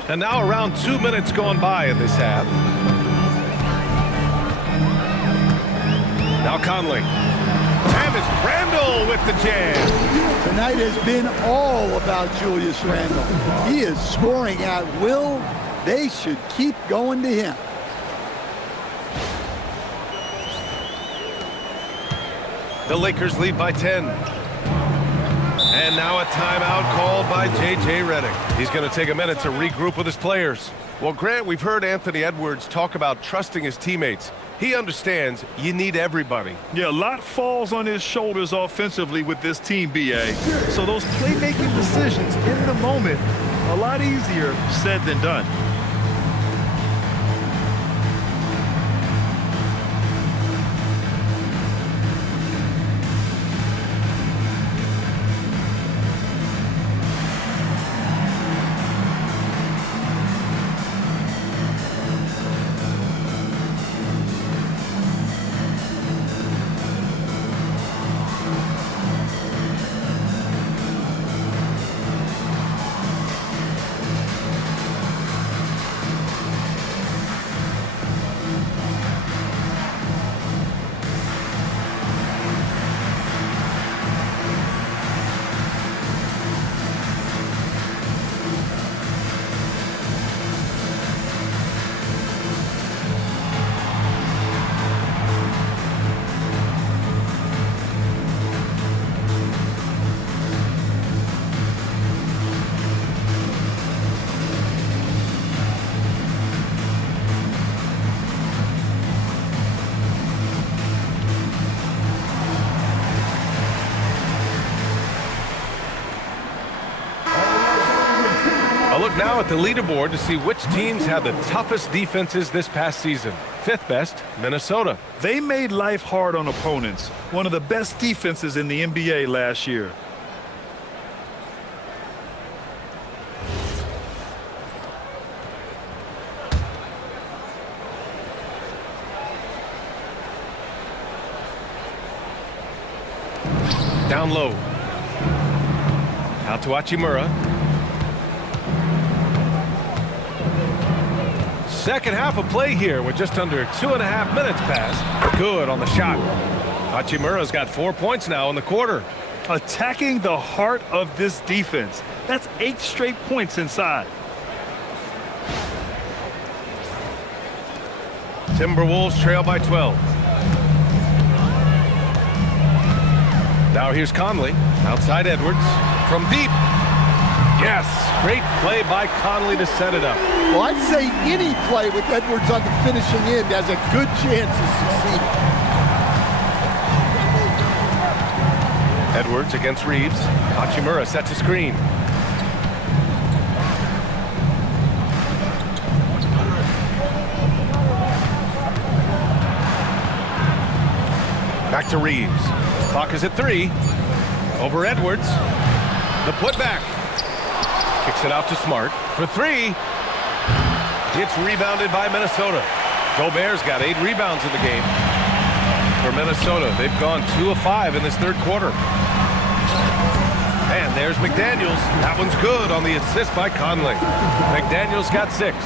And now around 2 minutes gone by in this half. Now Conley. And it's Randall with the jam. Tonight has been all about Julius Randle. He is scoring at will. They should keep going to him. The Lakers lead by 10. And now a timeout called by J.J. Redick. He's going to take a minute to regroup with his players. Well, Grant, we've heard Anthony Edwards talk about trusting his teammates. He understands you need everybody. Yeah, a lot falls on his shoulders offensively with this team, B.A. So those playmaking decisions in the moment, a lot easier said than done. A look now at the leaderboard to see which teams had the toughest defenses this past season. 5th best, Minnesota. They made life hard on opponents. One of the best defenses in the NBA last year. Down low. Out to Hachimura. Second half of play here with just under 2.5 minutes passed. Good on the shot. Hachimura's got 4 points now in the quarter. Attacking the heart of this defense. That's 8 straight points inside. Timberwolves trail by 12. Now here's Conley. Outside Edwards. From deep. Yes, great play by Conley to set it up. Well, I'd say any play with Edwards on the finishing end has a good chance of succeeding. Edwards against Reaves. Hachimura sets a screen. Back to Reaves. Clock is at 3. Over Edwards. The putback. Kicks it out to Smart for 3. It's rebounded by Minnesota. Gobert's got 8 rebounds in the game. for Minnesota. They've gone 2 of 5 in this third quarter. And there's McDaniels. That one's good on the assist by Conley. McDaniels got 6.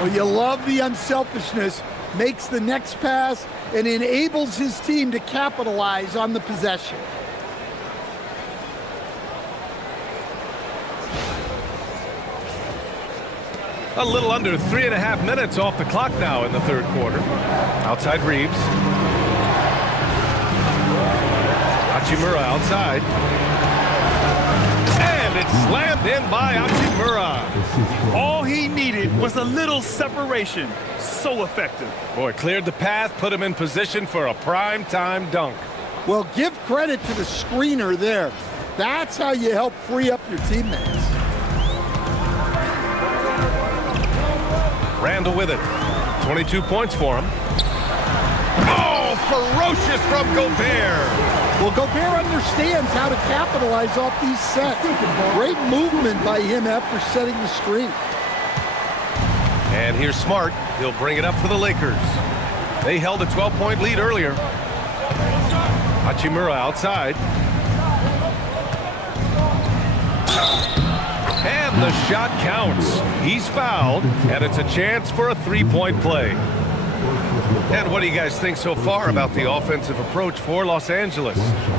Well, you love the unselfishness, makes the next pass, and enables his team to capitalize on the possession. A little under 3.5 minutes off the clock now in the third quarter. Outside Reaves. Hachimura outside. And it's slammed in by Hachimura. All he needed was a little separation. So effective. Boy, cleared the path, put him in position for a prime-time dunk. Well, give credit to the screener there. That's how you help free up your teammates. Randall with it. 22 points for him. Oh, ferocious from Gobert. Well, Gobert understands how to capitalize off these sets. Great movement by him after setting the screen. And here's Smart. He'll bring it up for the Lakers. They held a 12-point lead earlier. Hachimura outside. And the shot counts. He's fouled, and it's a chance for a three-point play. And what do you guys think so far about the offensive approach for Los Angeles?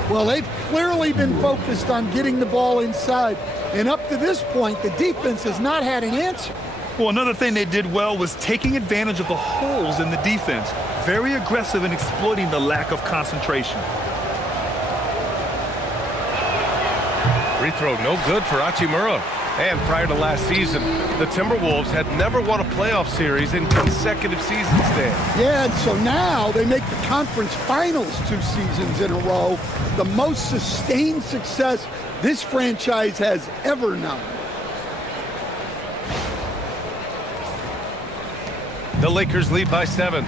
Well, they've clearly been focused on getting the ball inside. And up to this point, the defense has not had an answer. Well, another thing they did well was taking advantage of the holes in the defense. Very aggressive in exploiting the lack of concentration. Free throw no good for Hachimura. And prior to last season, the Timberwolves had never won a playoff series in consecutive seasons, Dan. Yeah, and so now they make the conference finals 2 seasons in a row. The most sustained success this franchise has ever known. The Lakers lead by 7.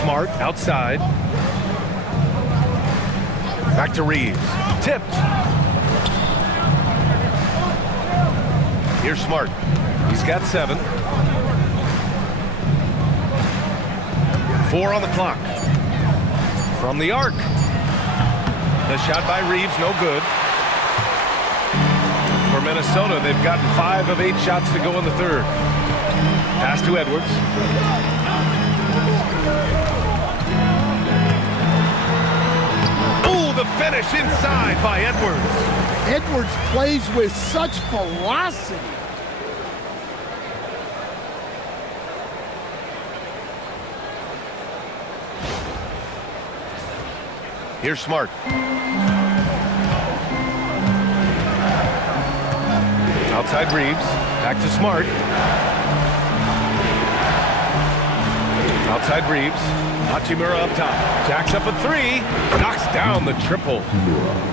Smart outside. Back to Reaves. Tipped. Here's Smart. He's got 7. 4 on the clock. From the arc. The shot by Reaves, no good. For Minnesota, they've gotten 5 of 8 shots to go in the third. Pass to Edwards. Ooh, the finish inside by Edwards. Edwards plays with such ferocity. Here's Smart. Outside Reaves. Back to Smart. Outside Reaves. Hachimura up top. Jacks up a 3. Knocks down the triple.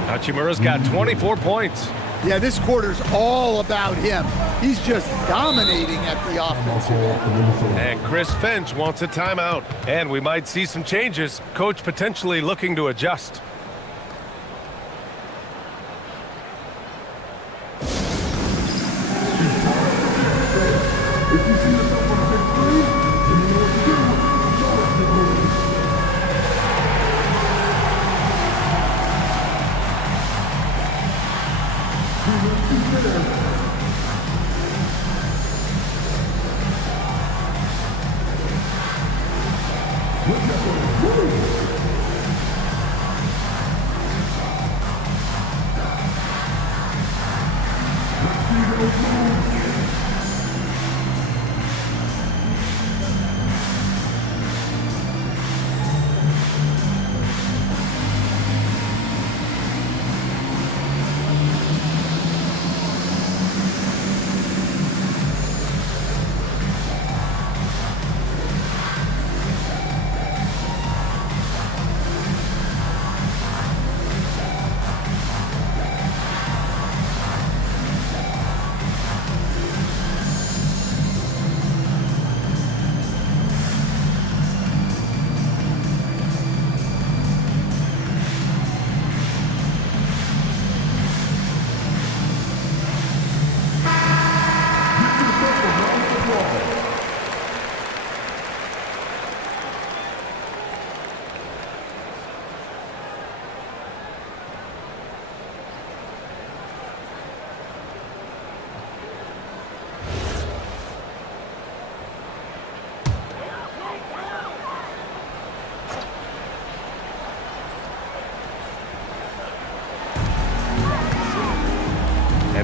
Hachimura's got 24 points. Yeah, this quarter's all about him. He's just dominating at the offensive end. And Chris Finch wants a timeout. And we might see some changes. Coach potentially looking to adjust.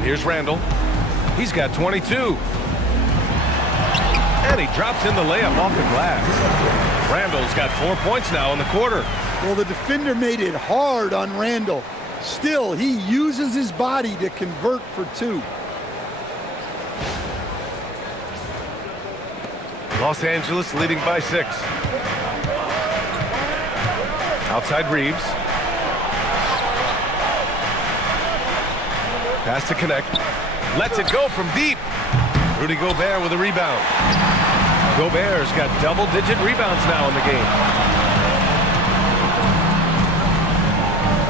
Here's Randall. He's got 22. And he drops in the layup off the glass. Randall's got 4 points now in the quarter. Well, the defender made it hard on Randall. Still, he uses his body to convert for 2. Los Angeles leading by 6. Outside Reaves. Pass to connect. Lets it go from deep. Rudy Gobert with a rebound. Gobert's got double-digit rebounds now in the game.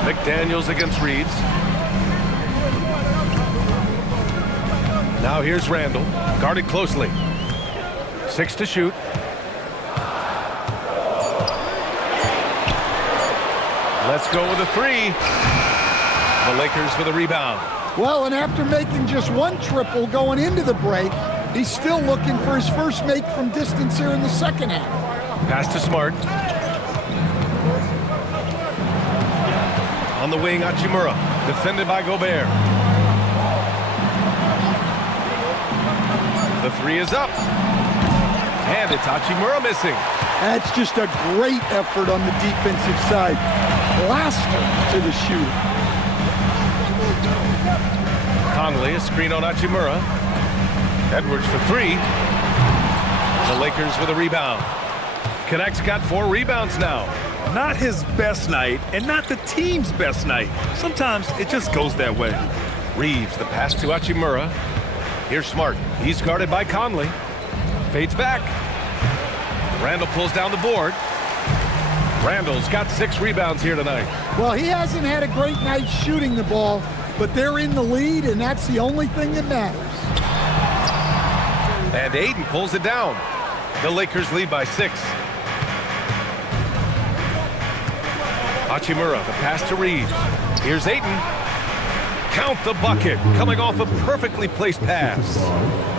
McDaniels against Reaves. Now here's Randall, guarded closely. 6 to shoot. Let's go with a 3. The Lakers with a rebound. Well, and after making just 1 triple going into the break, he's still looking for his first make from distance here in the second half. Pass to Smart. On the wing, Hachimura, defended by Gobert. The 3 is up. And it's Hachimura missing. That's just a great effort on the defensive side. Plaster to the shooter. Conley, a screen on Hachimura. Edwards for 3. The Lakers with a rebound. Connect's got 4 rebounds now. Not his best night, and not the team's best night. Sometimes it just goes that way. Reaves, the pass to Hachimura. Here's Smart. He's guarded by Conley. Fades back. Randall pulls down the board. Randall's got 6 rebounds here tonight. Well, he hasn't had a great night shooting the ball, but they're in the lead, and that's the only thing that matters. And Ayton pulls it down. The Lakers lead by 6. Hachimura, the pass to Reaves. Here's Ayton. Count the bucket, coming off a perfectly placed pass.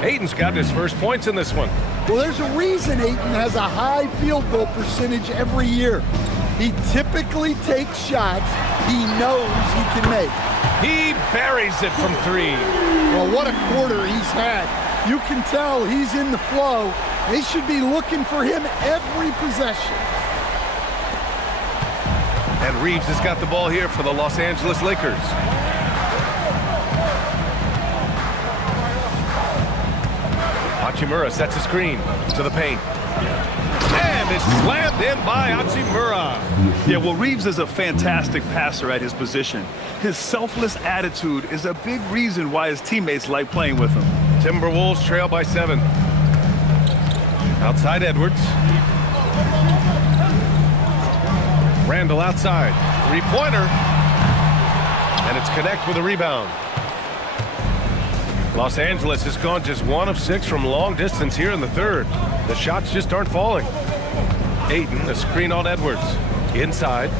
Ayton's got his first points in this one. Well, there's a reason Ayton has a high field goal percentage every year. He typically takes shots he knows he can make. He buries it from 3. Well, what a quarter he's had. You can tell he's in the flow. They should be looking for him every possession. And Reaves has got the ball here for the Los Angeles Lakers. Hachimura sets a screen to the paint. And it's slammed in by Hachimura. Yeah, well, Reaves is a fantastic passer at his position. His selfless attitude is a big reason why his teammates like playing with him. Timberwolves trail by 7. Outside Edwards. Randall outside. 3-pointer. And it's Connect with a rebound. Los Angeles has gone just 1 of 6 from long distance here in the third. The shots just aren't falling. Ayton, a screen on Edwards. Inside.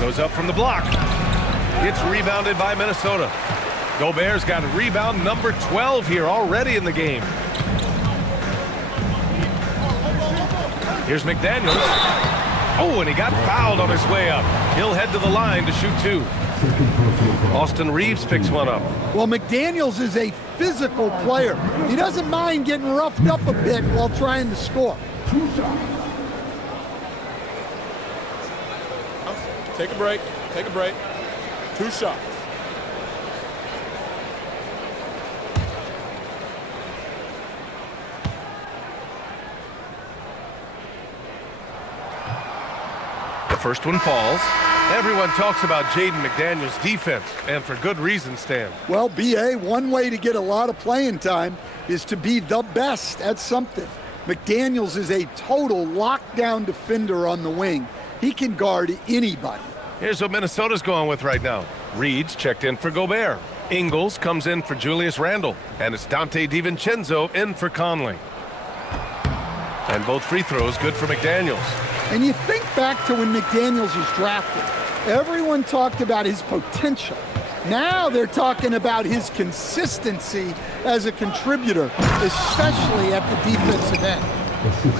Goes up from the block. It's rebounded by Minnesota. Gobert's got rebound number 12 here already in the game. Here's McDaniels. Oh, and he got fouled on his way up. He'll head to the line to shoot 2. Austin Reaves picks one up. Well, McDaniels is a physical player. He doesn't mind getting roughed up a bit while trying to score. Take a break. Take a break. 2 shots. The first one falls. Everyone talks about Jaden McDaniels' defense, and for good reason, Stan. Well, B.A., one way to get a lot of playing time is to be the best at something. McDaniels is a total lockdown defender on the wing. He can guard anybody. Here's what Minnesota's going with right now. Reed's checked in for Gobert. Ingles comes in for Julius Randle. And it's Dante DiVincenzo in for Conley. And both free throws good for McDaniels. And you think back to when McDaniels was drafted. Everyone talked about his potential. Now they're talking about his consistency as a contributor, especially at the defensive end.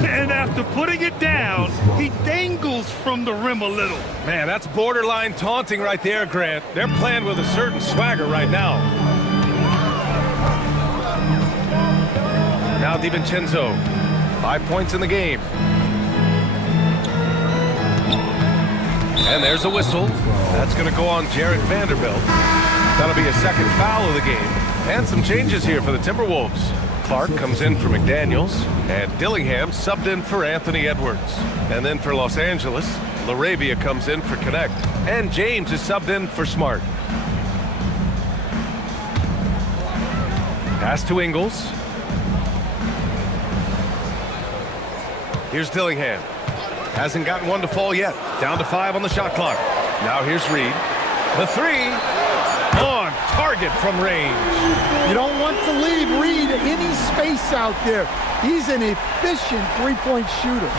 And after putting it down, he dangles from the rim a little. Man, that's borderline taunting right there, Grant. They're playing with a certain swagger right now. Now DiVincenzo, 5 points in the game. And there's a whistle. That's going to go on Jarred Vanderbilt. That'll be a second foul of the game. And some changes here for the Timberwolves. Clark comes in for McDaniels, and Dillingham subbed in for Anthony Edwards. And then for Los Angeles, LaRavia comes in for Connect, and James is subbed in for Smart. Pass to Ingles. Here's Dillingham. Hasn't gotten one to fall yet. Down to 5 on the shot clock. Now here's Reed. The 3 on target from range. You don't want to leave Reed any space out there. He's an efficient three-point shooter.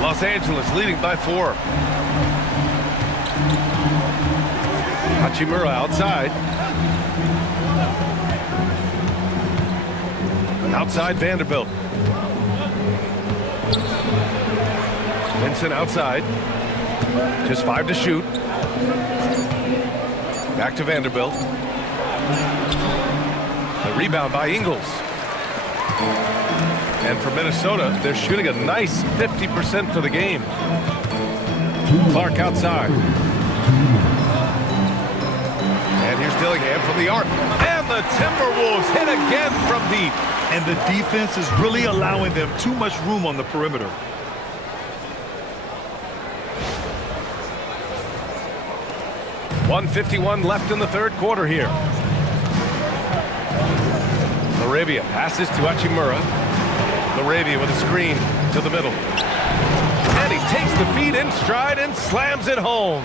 Los Angeles leading by 4. Hachimura outside. Outside Vanderbilt. Vincent outside. Just 5 to shoot. Back to Vanderbilt. The rebound by Ingles. And for Minnesota, they're shooting a nice 50% for the game. Clark outside. And here's Dillingham from the arc. And the Timberwolves hit again from deep. And the defense is really allowing them too much room on the perimeter. .151 left in the third quarter here. LaRavia passes to Hachimura. LaRavia with a screen to the middle. And he takes the feed in stride and slams it home.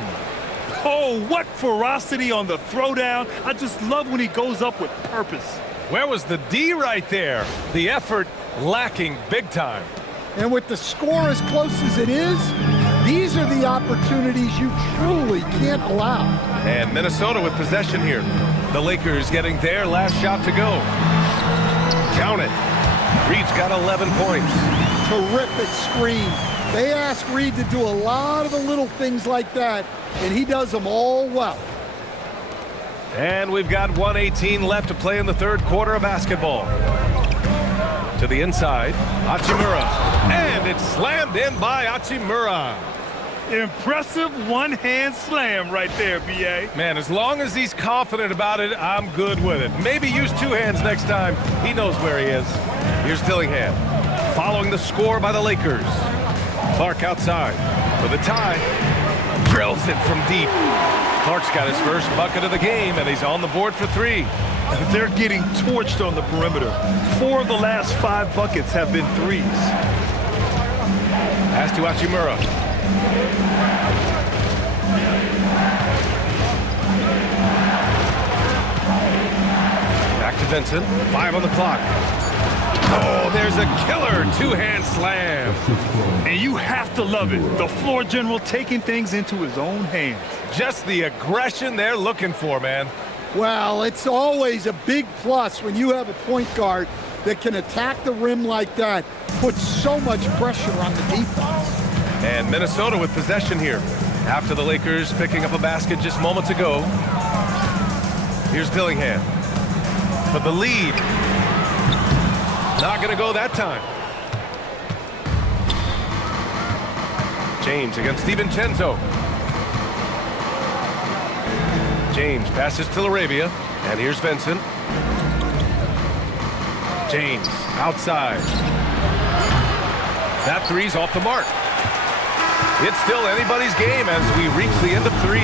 Oh, what ferocity on the throwdown. I just love when he goes up with purpose. Where was the D right there? The effort lacking big time. And with the score as close as it is, these are the opportunities you truly can't allow. And Minnesota with possession here. The Lakers getting their last shot to go. Count it. Reed's got 11 points. Terrific screen. They ask Reed to do a lot of the little things like that, and he does them all well. And we've got 1:18 left to play in the third quarter of basketball. To the inside, Hachimura. And it's slammed in by Hachimura. Impressive one-hand slam right there, B.A. Man, as long as he's confident about it, I'm good with it. Maybe use 2 hands next time. He knows where he is. Here's Dillingham, following the score by the Lakers. Clark outside for the tie. Drills it from deep. Clark's got his first bucket of the game, and he's on the board for 3. They're getting torched on the perimeter. 4 of the last 5 buckets have been threes. Pass to Hachimura. Back to Vincent. 5 on the clock. Oh, there's a killer 2-hand slam. And you have to love it. The floor general taking things into his own hands. Just the aggression they're looking for, man. Well, it's always a big plus when you have a point guard that can attack the rim like that, put so much pressure on the defense. And Minnesota with possession here. After the Lakers picking up a basket just moments ago. Here's Dillingham for the lead. Not going to go that time. James against DiVincenzo. James passes to LaRavia. And here's Vincent. James outside. That 3's off the mark. It's still anybody's game as we reach the end of 3.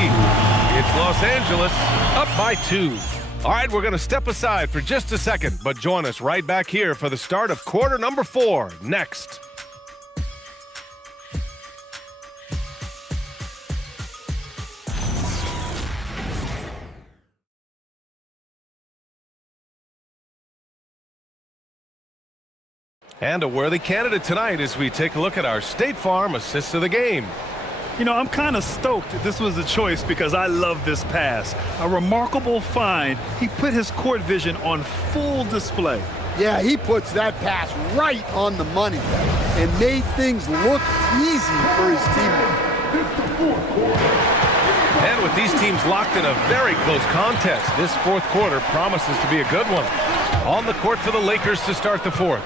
It's Los Angeles up by 2. All right, we're going to step aside for just a second, but join us right back here for the start of quarter number 4 next. And a worthy candidate tonight as we take a look at our State Farm Assist of the Game. You know, I'm kind of stoked this was a choice because I love this pass. A remarkable find. He put his court vision on full display. Yeah, he puts that pass right on the money and made things look easy for his teammates. And with these teams locked in a very close contest, this fourth quarter promises to be a good one. On the court for the Lakers to start the fourth.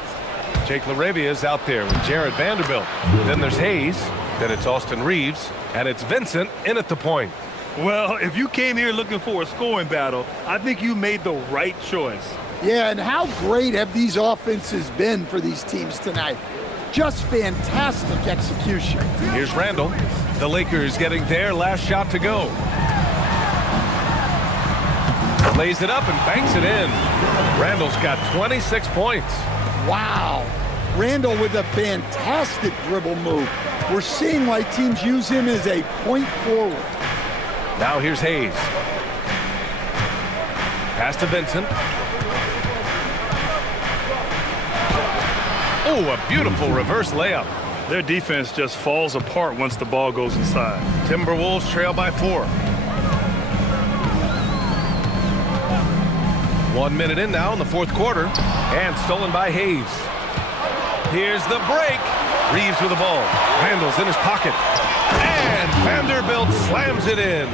Jake LaRavia is out there with Jared Vanderbilt. Then there's Hayes. Then it's Austin Reaves. And it's Vincent in at the point. Well, if you came here looking for a scoring battle, I think you made the right choice. Yeah, and how great have these offenses been for these teams tonight? Just fantastic execution. Here's Randall. The Lakers getting their last shot to go. Lays it up and banks it in. Randall's got 26 points. Wow. Randall with a fantastic dribble move. We're seeing why teams use him as a point forward. Now here's Hayes. Pass to Vincent. Oh, a beautiful reverse layup. Their defense just falls apart once the ball goes inside. Timberwolves trail by 4. 1 minute in now in the fourth quarter. And stolen by Hayes. Here's the break. Reaves with the ball. Randall's in his pocket. And Vanderbilt slams it in.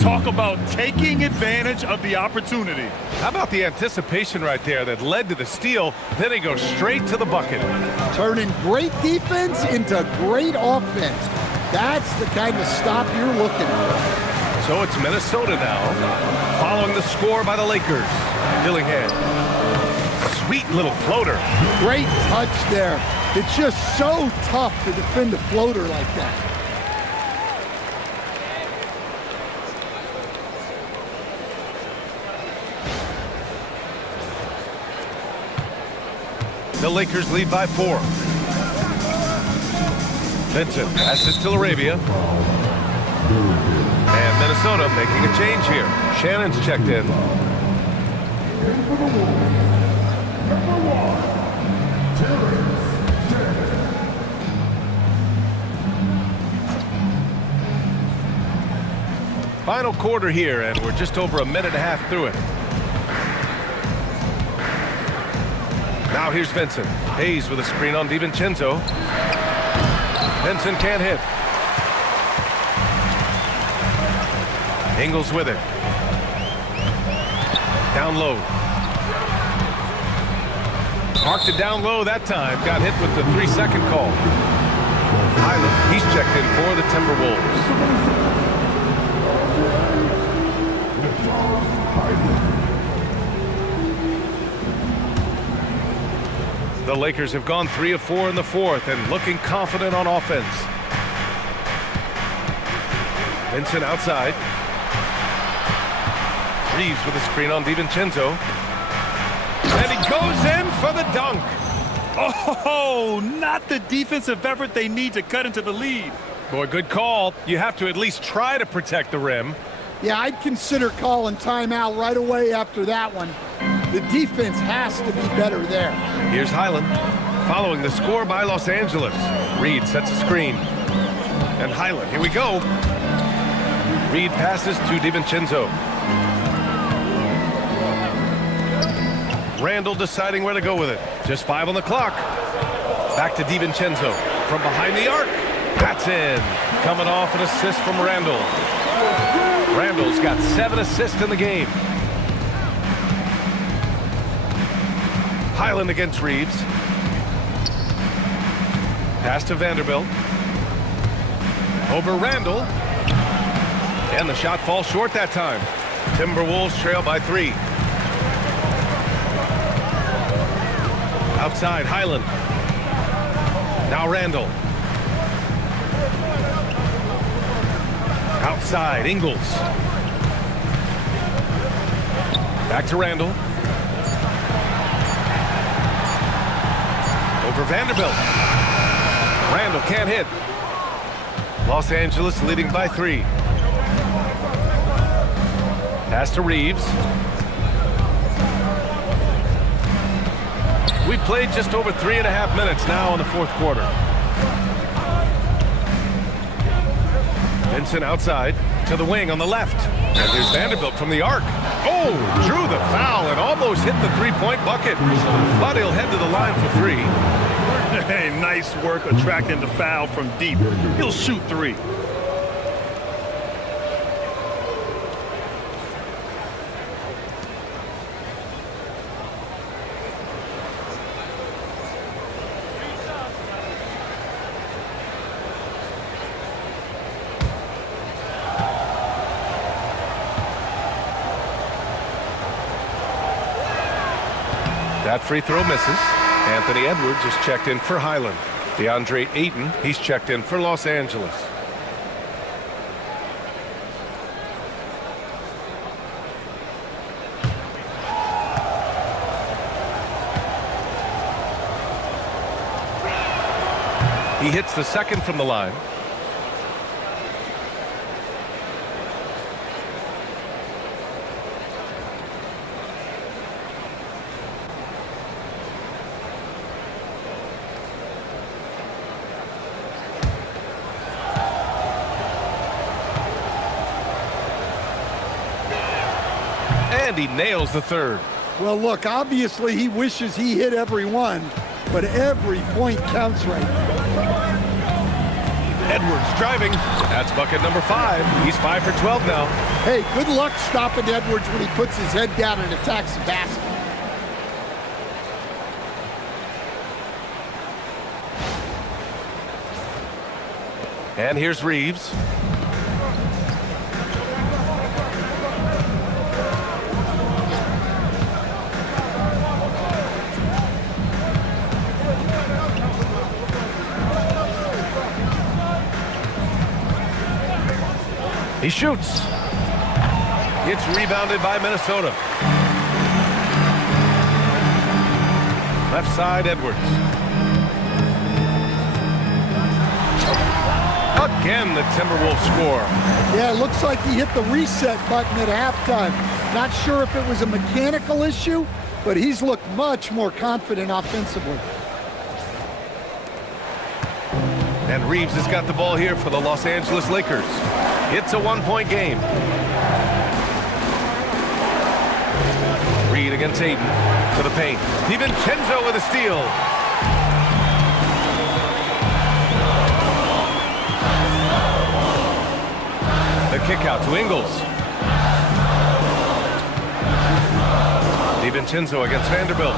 Talk about taking advantage of the opportunity. How about the anticipation right there that led to the steal? Then he goes straight to the bucket. Turning great defense into great offense. That's the kind of stop you're looking for. So it's Minnesota now, following the score by the Lakers. Dillingham. Sweet little floater. Great touch there. It's just so tough to defend a floater like that. The Lakers lead by 4. Vincent passes to LaRavia. And Minnesota making a change here. Shannon's checked in. Final quarter here, and we're just over a minute and a half through it. Now here's Vincent. Hayes with a screen on DiVincenzo. Vincent can't hit. Ingles with it. Down low. Parked it down low that time. Got hit with the 3-second call. Highland, he's checked in for the Timberwolves. The Lakers have gone 3 of 4 in the fourth and looking confident on offense. Vincent outside. Reaves with a screen on DiVincenzo. And he goes in for the dunk. Oh, not the defensive effort they need to cut into the lead. Boy, good call. You have to at least try to protect the rim. Yeah, I'd consider calling timeout right away after that one. The defense has to be better there. Here's Highland, following the score by Los Angeles. Reed sets a screen. And Highland, here we go. Reed passes to DiVincenzo. Randall deciding where to go with it. Just 5 on the clock. Back to DiVincenzo. From behind the arc. That's in. Coming off an assist from Randall. Randall's got 7 assists in the game. Highland against Reaves. Pass to Vanderbilt. Over Randall. And the shot falls short that time. Timberwolves trail by 3. Outside, Highland. Now Randall. Outside, Ingles. Back to Randall. Over Vanderbilt. Randall can't hit. Los Angeles leading by 3. Pass to Reaves. We played just over 3.5 minutes now in the fourth quarter. Vincent outside to the wing on the left. And there's Vanderbilt from the arc. Oh, drew the foul and almost hit the three-point bucket. But he'll head to the line for three. Hey, nice work attracting the foul from deep. He'll shoot three. That free throw misses. Anthony Edwards is checked in for Highland. DeAndre Ayton, he's checked in for Los Angeles. He hits the second from the line. And he nails the third. Well, look, obviously he wishes he hit every one, but every point counts right now. Edwards driving. That's bucket number 5. He's 5 for 12 now. Hey, good luck stopping Edwards when he puts his head down and attacks the basket. And here's Reaves. He shoots. It's rebounded by Minnesota. Left side, Edwards. Again, the Timberwolves score. Yeah, it looks like he hit the reset button at halftime. Not sure if it was a mechanical issue, but he's looked much more confident offensively. And Reaves has got the ball here for the Los Angeles Lakers. It's a one-point game. Reed against Ayton to the paint. DiVincenzo with a steal. The kick out to Ingles. DiVincenzo against Vanderbilt.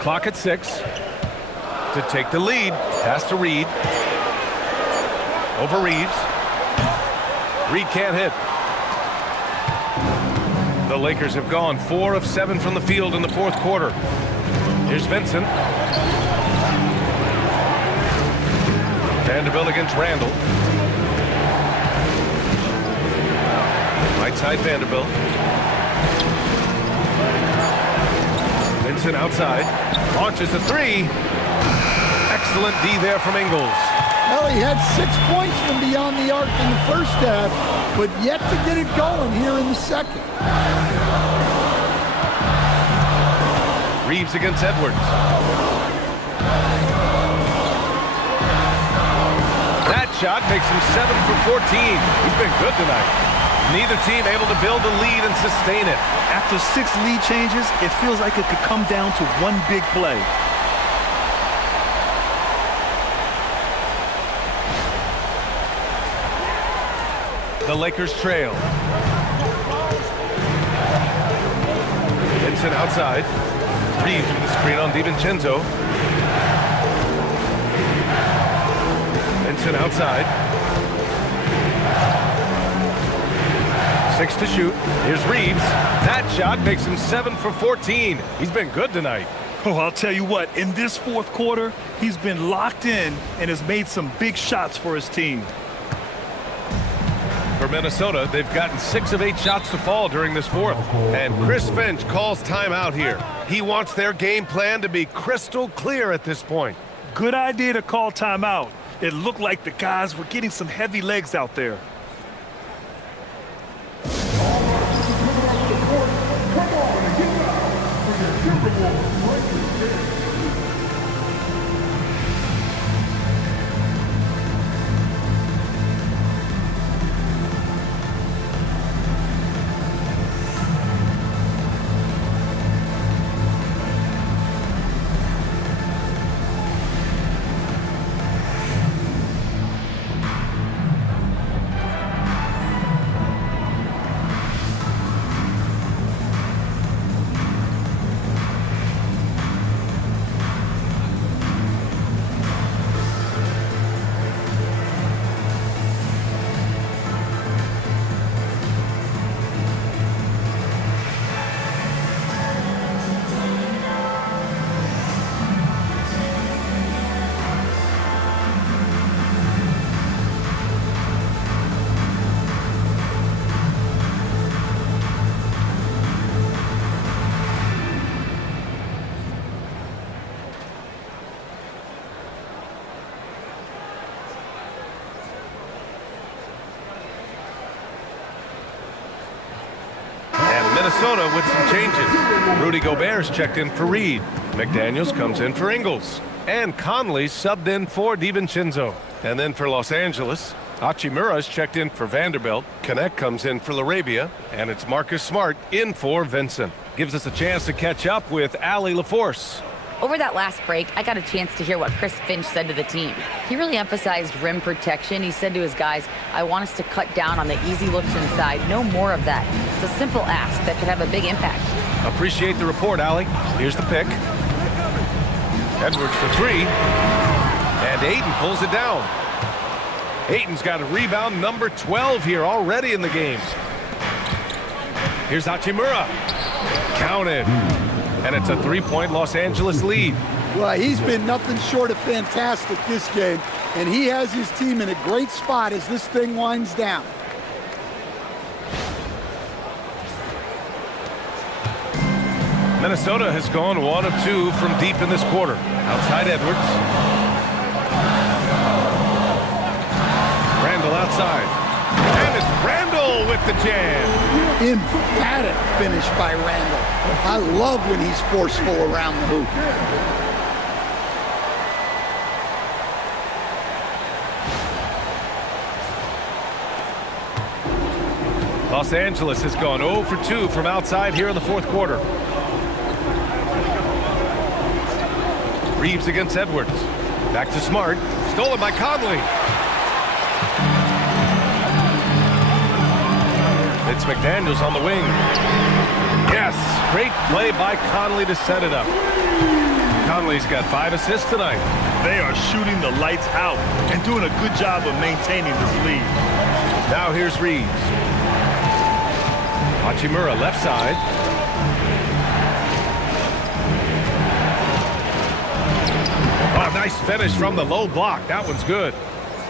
Clock at 6. To take the lead. Pass to Reed. Over Reeves. Reed can't hit. The Lakers have gone 4 of 7 from the field in the fourth quarter. Here's Vincent. Vanderbilt against Randall. Right side Vanderbilt. Vincent outside. Launches a 3. Excellent D there from Ingles. Well, he had 6 points from beyond the arc in the first half, but yet to get it going here in the second. Reeves against Edwards. That shot makes him 7 for 14. He's been good tonight. Neither team able to build a lead and sustain it. After 6 lead changes, it feels like it could come down to one big play. The Lakers trail. Vincent outside. Reeves with the screen on DiVincenzo. Vincent outside. 6 to shoot. Here's Reeves. That shot makes him 7 for 14. He's been good tonight. Oh, I'll tell you what, in this fourth quarter, he's been locked in and has made some big shots for his team. For Minnesota, they've gotten 6 of 8 shots to fall during this fourth. And Chris Finch calls timeout here. He wants their game plan to be crystal clear at this point. Good idea to call timeout. It looked like the guys were getting some heavy legs out there. Minnesota with some changes. Rudy Gobert's checked in for Reed. McDaniels comes in for Ingles. And Conley subbed in for DiVincenzo. And then for Los Angeles, Hachimura's checked in for Vanderbilt. Connect comes in for LaRavia. And it's Marcus Smart in for Vincent. Gives us a chance to catch up with Allie LaForce. Over that last break, I got a chance to hear what Chris Finch said to the team. He really emphasized rim protection. He said to his guys, I want us to cut down on the easy looks inside. No more of that. It's a simple ask that could have a big impact. Appreciate the report, Allie. Here's the pick. Edwards for three. And Ayton pulls it down. Ayton's got a rebound number 12 here already in the game. Here's Hachimura. Counted. And it's a three-point Los Angeles lead. Well, he's been nothing short of fantastic this game, and he has his team in a great spot as this thing winds down. Minnesota has gone 1 of 2 from deep in this quarter. Outside Edwards. Randall outside. And it's Randall with the jam. Emphatic finish by Randall. I love when he's forceful around the hoop. Los Angeles has gone 0 for 2 from outside here in the fourth quarter. Reaves against Edwards. Back to Smart. Stolen by Conley. It's McDaniels on the wing. Yes, great play by Conley to set it up. Conley's got 5 assists tonight. They are shooting the lights out and doing a good job of maintaining this lead. Now here's Reaves. Hachimura left side. Oh, nice finish from the low block. That one's good.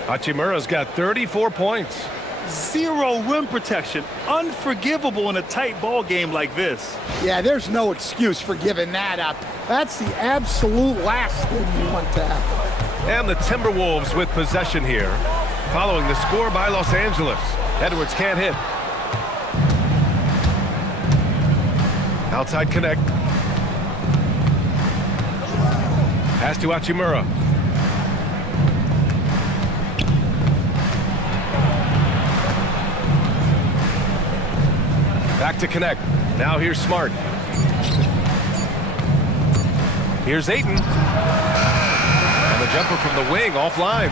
Hachimura's got 34 points. Zero rim protection. Unforgivable in a tight ball game like this. Yeah, there's no excuse for giving that up. That's the absolute last thing you want to happen. And the Timberwolves with possession here, following the score by Los Angeles. Edwards can't hit. Outside connect. Pass to Hachimura. Back to connect. Now here's Smart. Here's Ayton. And the jumper from the wing offline.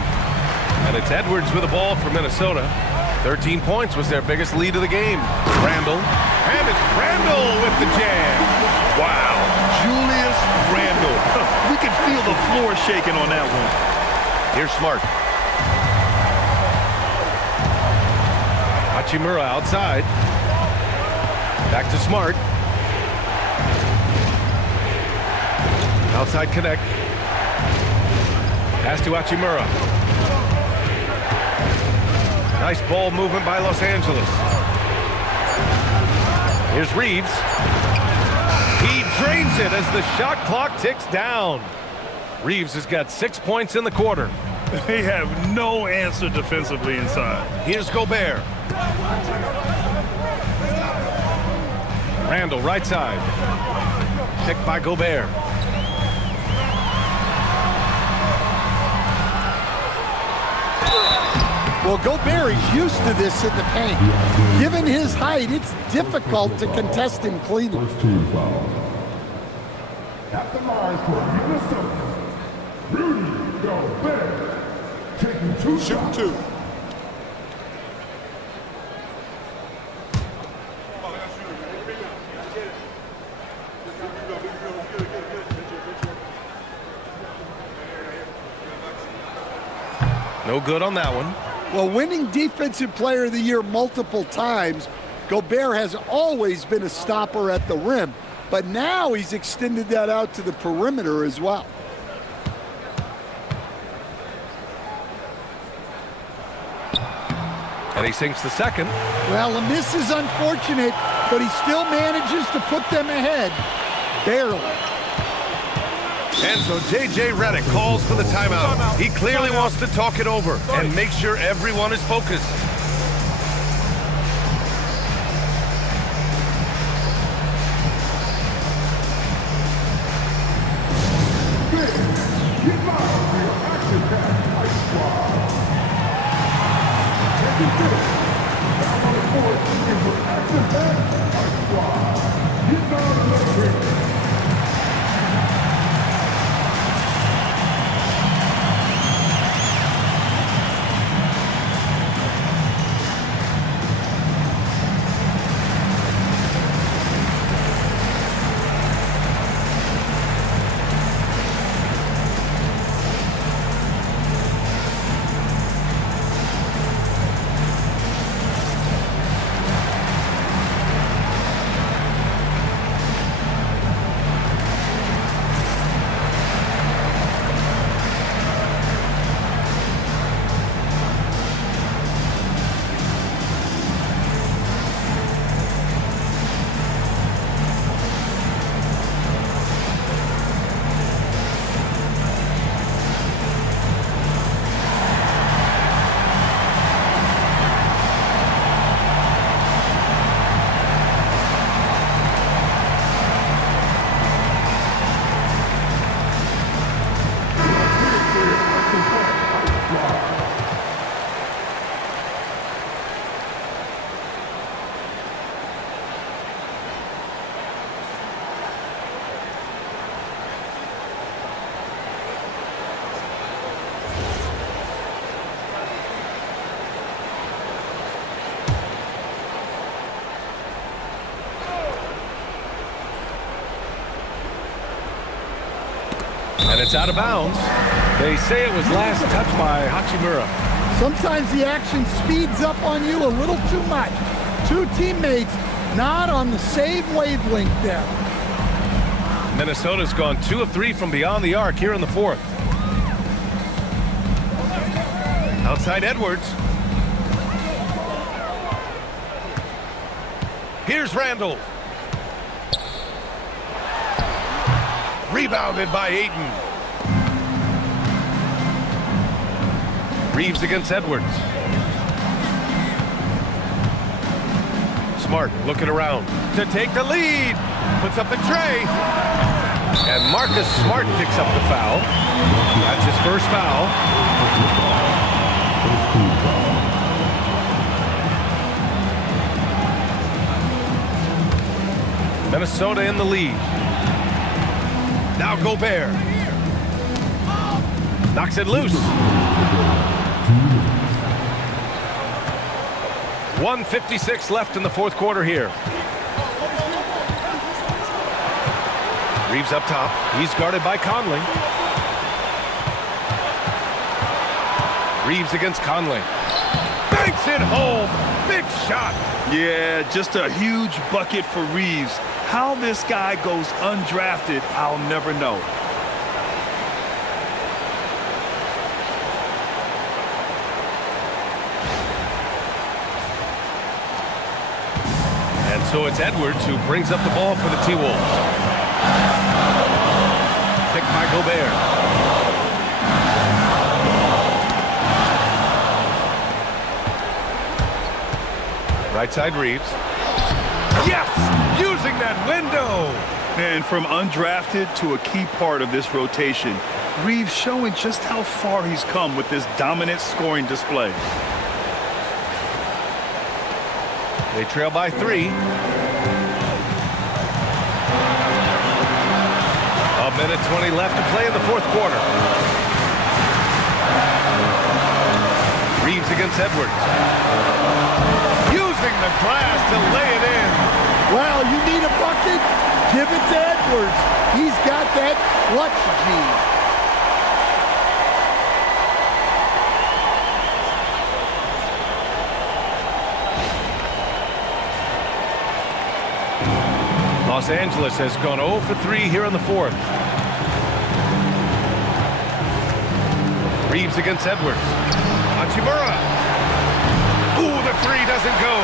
And it's Edwards with the ball for Minnesota. 13 points was their biggest lead of the game. Randall. And it's Randall with the jam. Wow. Julius Randall. We could feel the floor shaking on that one. Here's Smart. Hachimura outside. Back to Smart. Outside connect. Pass to Hachimura. Nice ball movement by Los Angeles. Here's Reaves. He drains it as the shot clock ticks down. Reaves has got 6 points in the quarter. They have no answer defensively inside. Here's Gobert. Randall, right side. Picked by Gobert. Well, Gobert is used to this in the paint. Given his height, it's difficult to contest him cleanly. At the line for Minnesota, Rudy Gobert, taking 2 shots. Shoot 2. No good on that one. Well, winning Defensive Player of the Year multiple times, Gobert has always been a stopper at the rim, but now he's extended that out to the perimeter as well. And he sinks the second. Well, the miss is unfortunate, but he still manages to put them ahead. Barely. And so J.J. Redick calls for the timeout. He clearly wants to talk it over and make sure everyone is focused. it's out of bounds. They say it was last touched by Hachimura. Sometimes the action speeds up on you a little too much. Two teammates not on the same wavelength there. Minnesota's gone 2 of 3 from beyond the arc here in the fourth. Outside Edwards. Here's Randall. Rebounded by Ayton. Reaves against Edwards. Smart looking around to take the lead. Puts up the tray. And Marcus Smart picks up the foul. That's his first foul. Minnesota in the lead. Now Gobert. Knocks it loose. 1:56 left in the fourth quarter here. Reaves up top. He's guarded by Conley. Reaves against Conley. Banks it home. Big shot. Yeah, just a huge bucket for Reaves. How this guy goes undrafted, I'll never know. And so it's Edwards who brings up the ball for the T-Wolves. Picked by Gobert. Right side Reaves. Yes! Using that window! And from undrafted to a key part of this rotation, Reaves showing just how far he's come with this dominant scoring display. They trail by 3. A minute 20 left to play in the fourth quarter. Reaves against Edwards. Using the glass to lay it in. Well, you need a bucket? Give it to Edwards. He's got that clutch gene. Los Angeles has gone 0 for 3 here in the fourth. Reaves against Edwards. Hachimura. Ooh, the 3 doesn't go.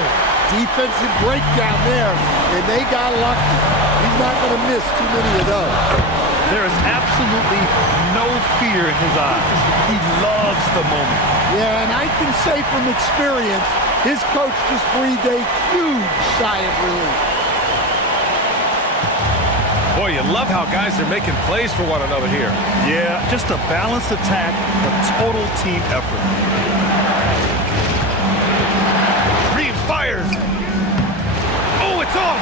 Defensive breakdown there, and they got lucky. He's not going to miss too many of those. There is absolutely no fear in his eyes. He loves the moment. Yeah, and I can say from experience, his coach just breathed a huge sigh of relief. Boy, you love how guys are making plays for one another here. Yeah, just a balanced attack, a total team effort. Reaves fires. Oh, it's off.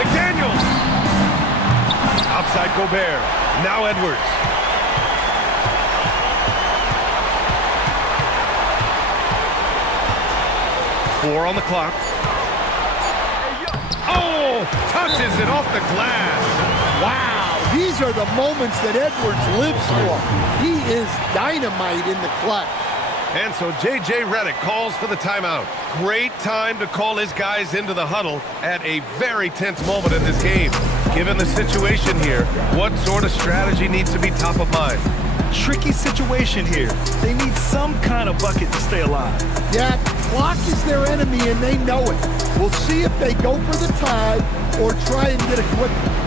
McDaniels. Outside Gobert. Now Edwards. Four on the clock. Oh, touches it off the glass. Wow, these are the moments that Edwards lives for. He is dynamite in the clutch. And so J.J. Redick calls for the timeout. Great time to call his guys into the huddle at a very tense moment in this game. Given the situation here, what sort of strategy needs to be top of mind? Tricky situation here. They need some kind of bucket to stay alive. Yeah, clock is their enemy and they know it. We'll see if they go for the tie or try and get a quick one.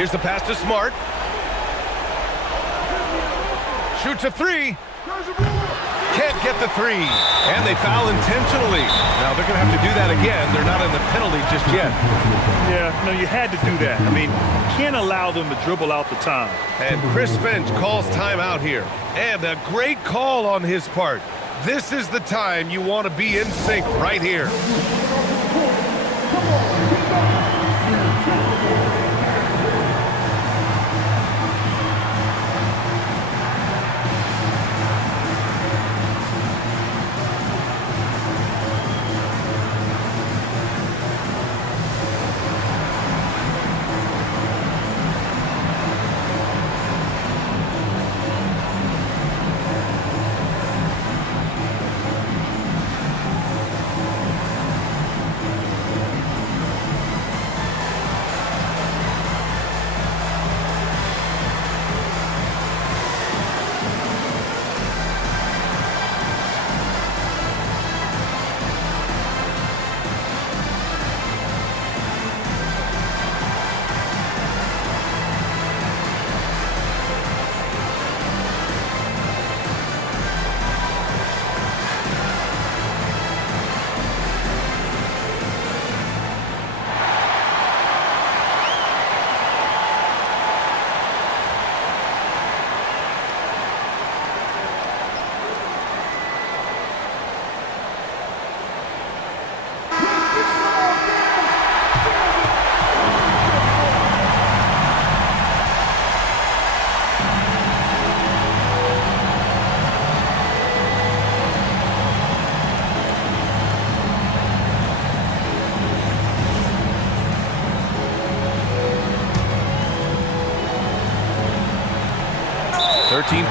Here's the pass to Smart. Shoots a three. Can't get the three. And they foul intentionally. Now they're going to have to do that again. They're not in the penalty just yet. Yeah, no, you had to do that. I mean, you can't allow them to dribble out the time. And Chris Finch calls timeout here. And a great call on his part. This is the time you want to be in sync right here.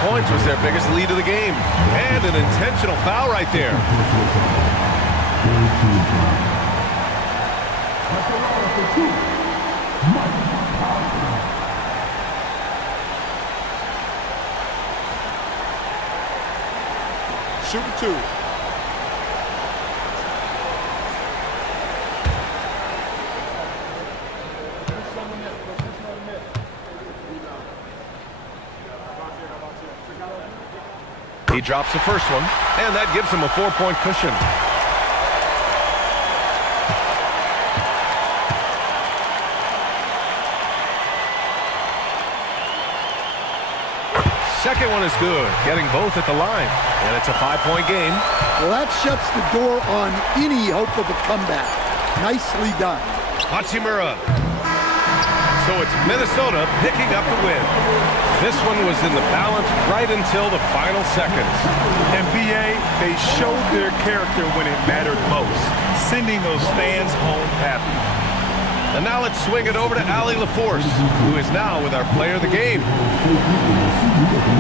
Points was their biggest lead of the game. And an intentional foul right there. Shooting two. He drops the first one, and that gives him a 4-point cushion. Second one is good, getting both at the line, and it's a 5-point game. Well, that shuts the door on any hope of a comeback. Nicely done. Hachimura. So it's Minnesota picking up the win. This one was in the balance right until the final seconds. And B.A., they showed their character when it mattered most, sending those fans home happy. And now let's swing it over to Allie LaForce, who is now with our player of the game.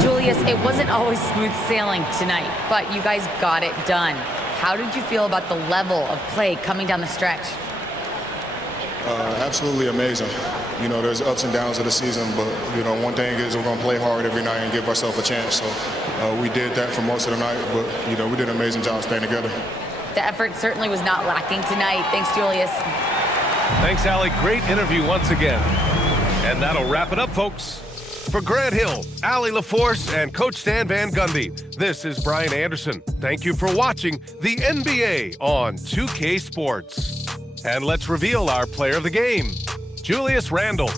Julius, it wasn't always smooth sailing tonight, but you guys got it done. How did you feel about the level of play coming down the stretch? Absolutely amazing. You know, there's ups and downs of the season, but, you know, one thing is we're going to play hard every night and give ourselves a chance. So we did that for most of the night, but, you know, we did an amazing job staying together. The effort certainly was not lacking tonight. Thanks, Julius. Thanks, Allie. Great interview once again. And that'll wrap it up, folks. For Grant Hill, Allie LaForce, and Coach Stan Van Gundy, this is Brian Anderson. Thank you for watching the NBA on 2K Sports. And let's reveal our player of the game, Julius Randle.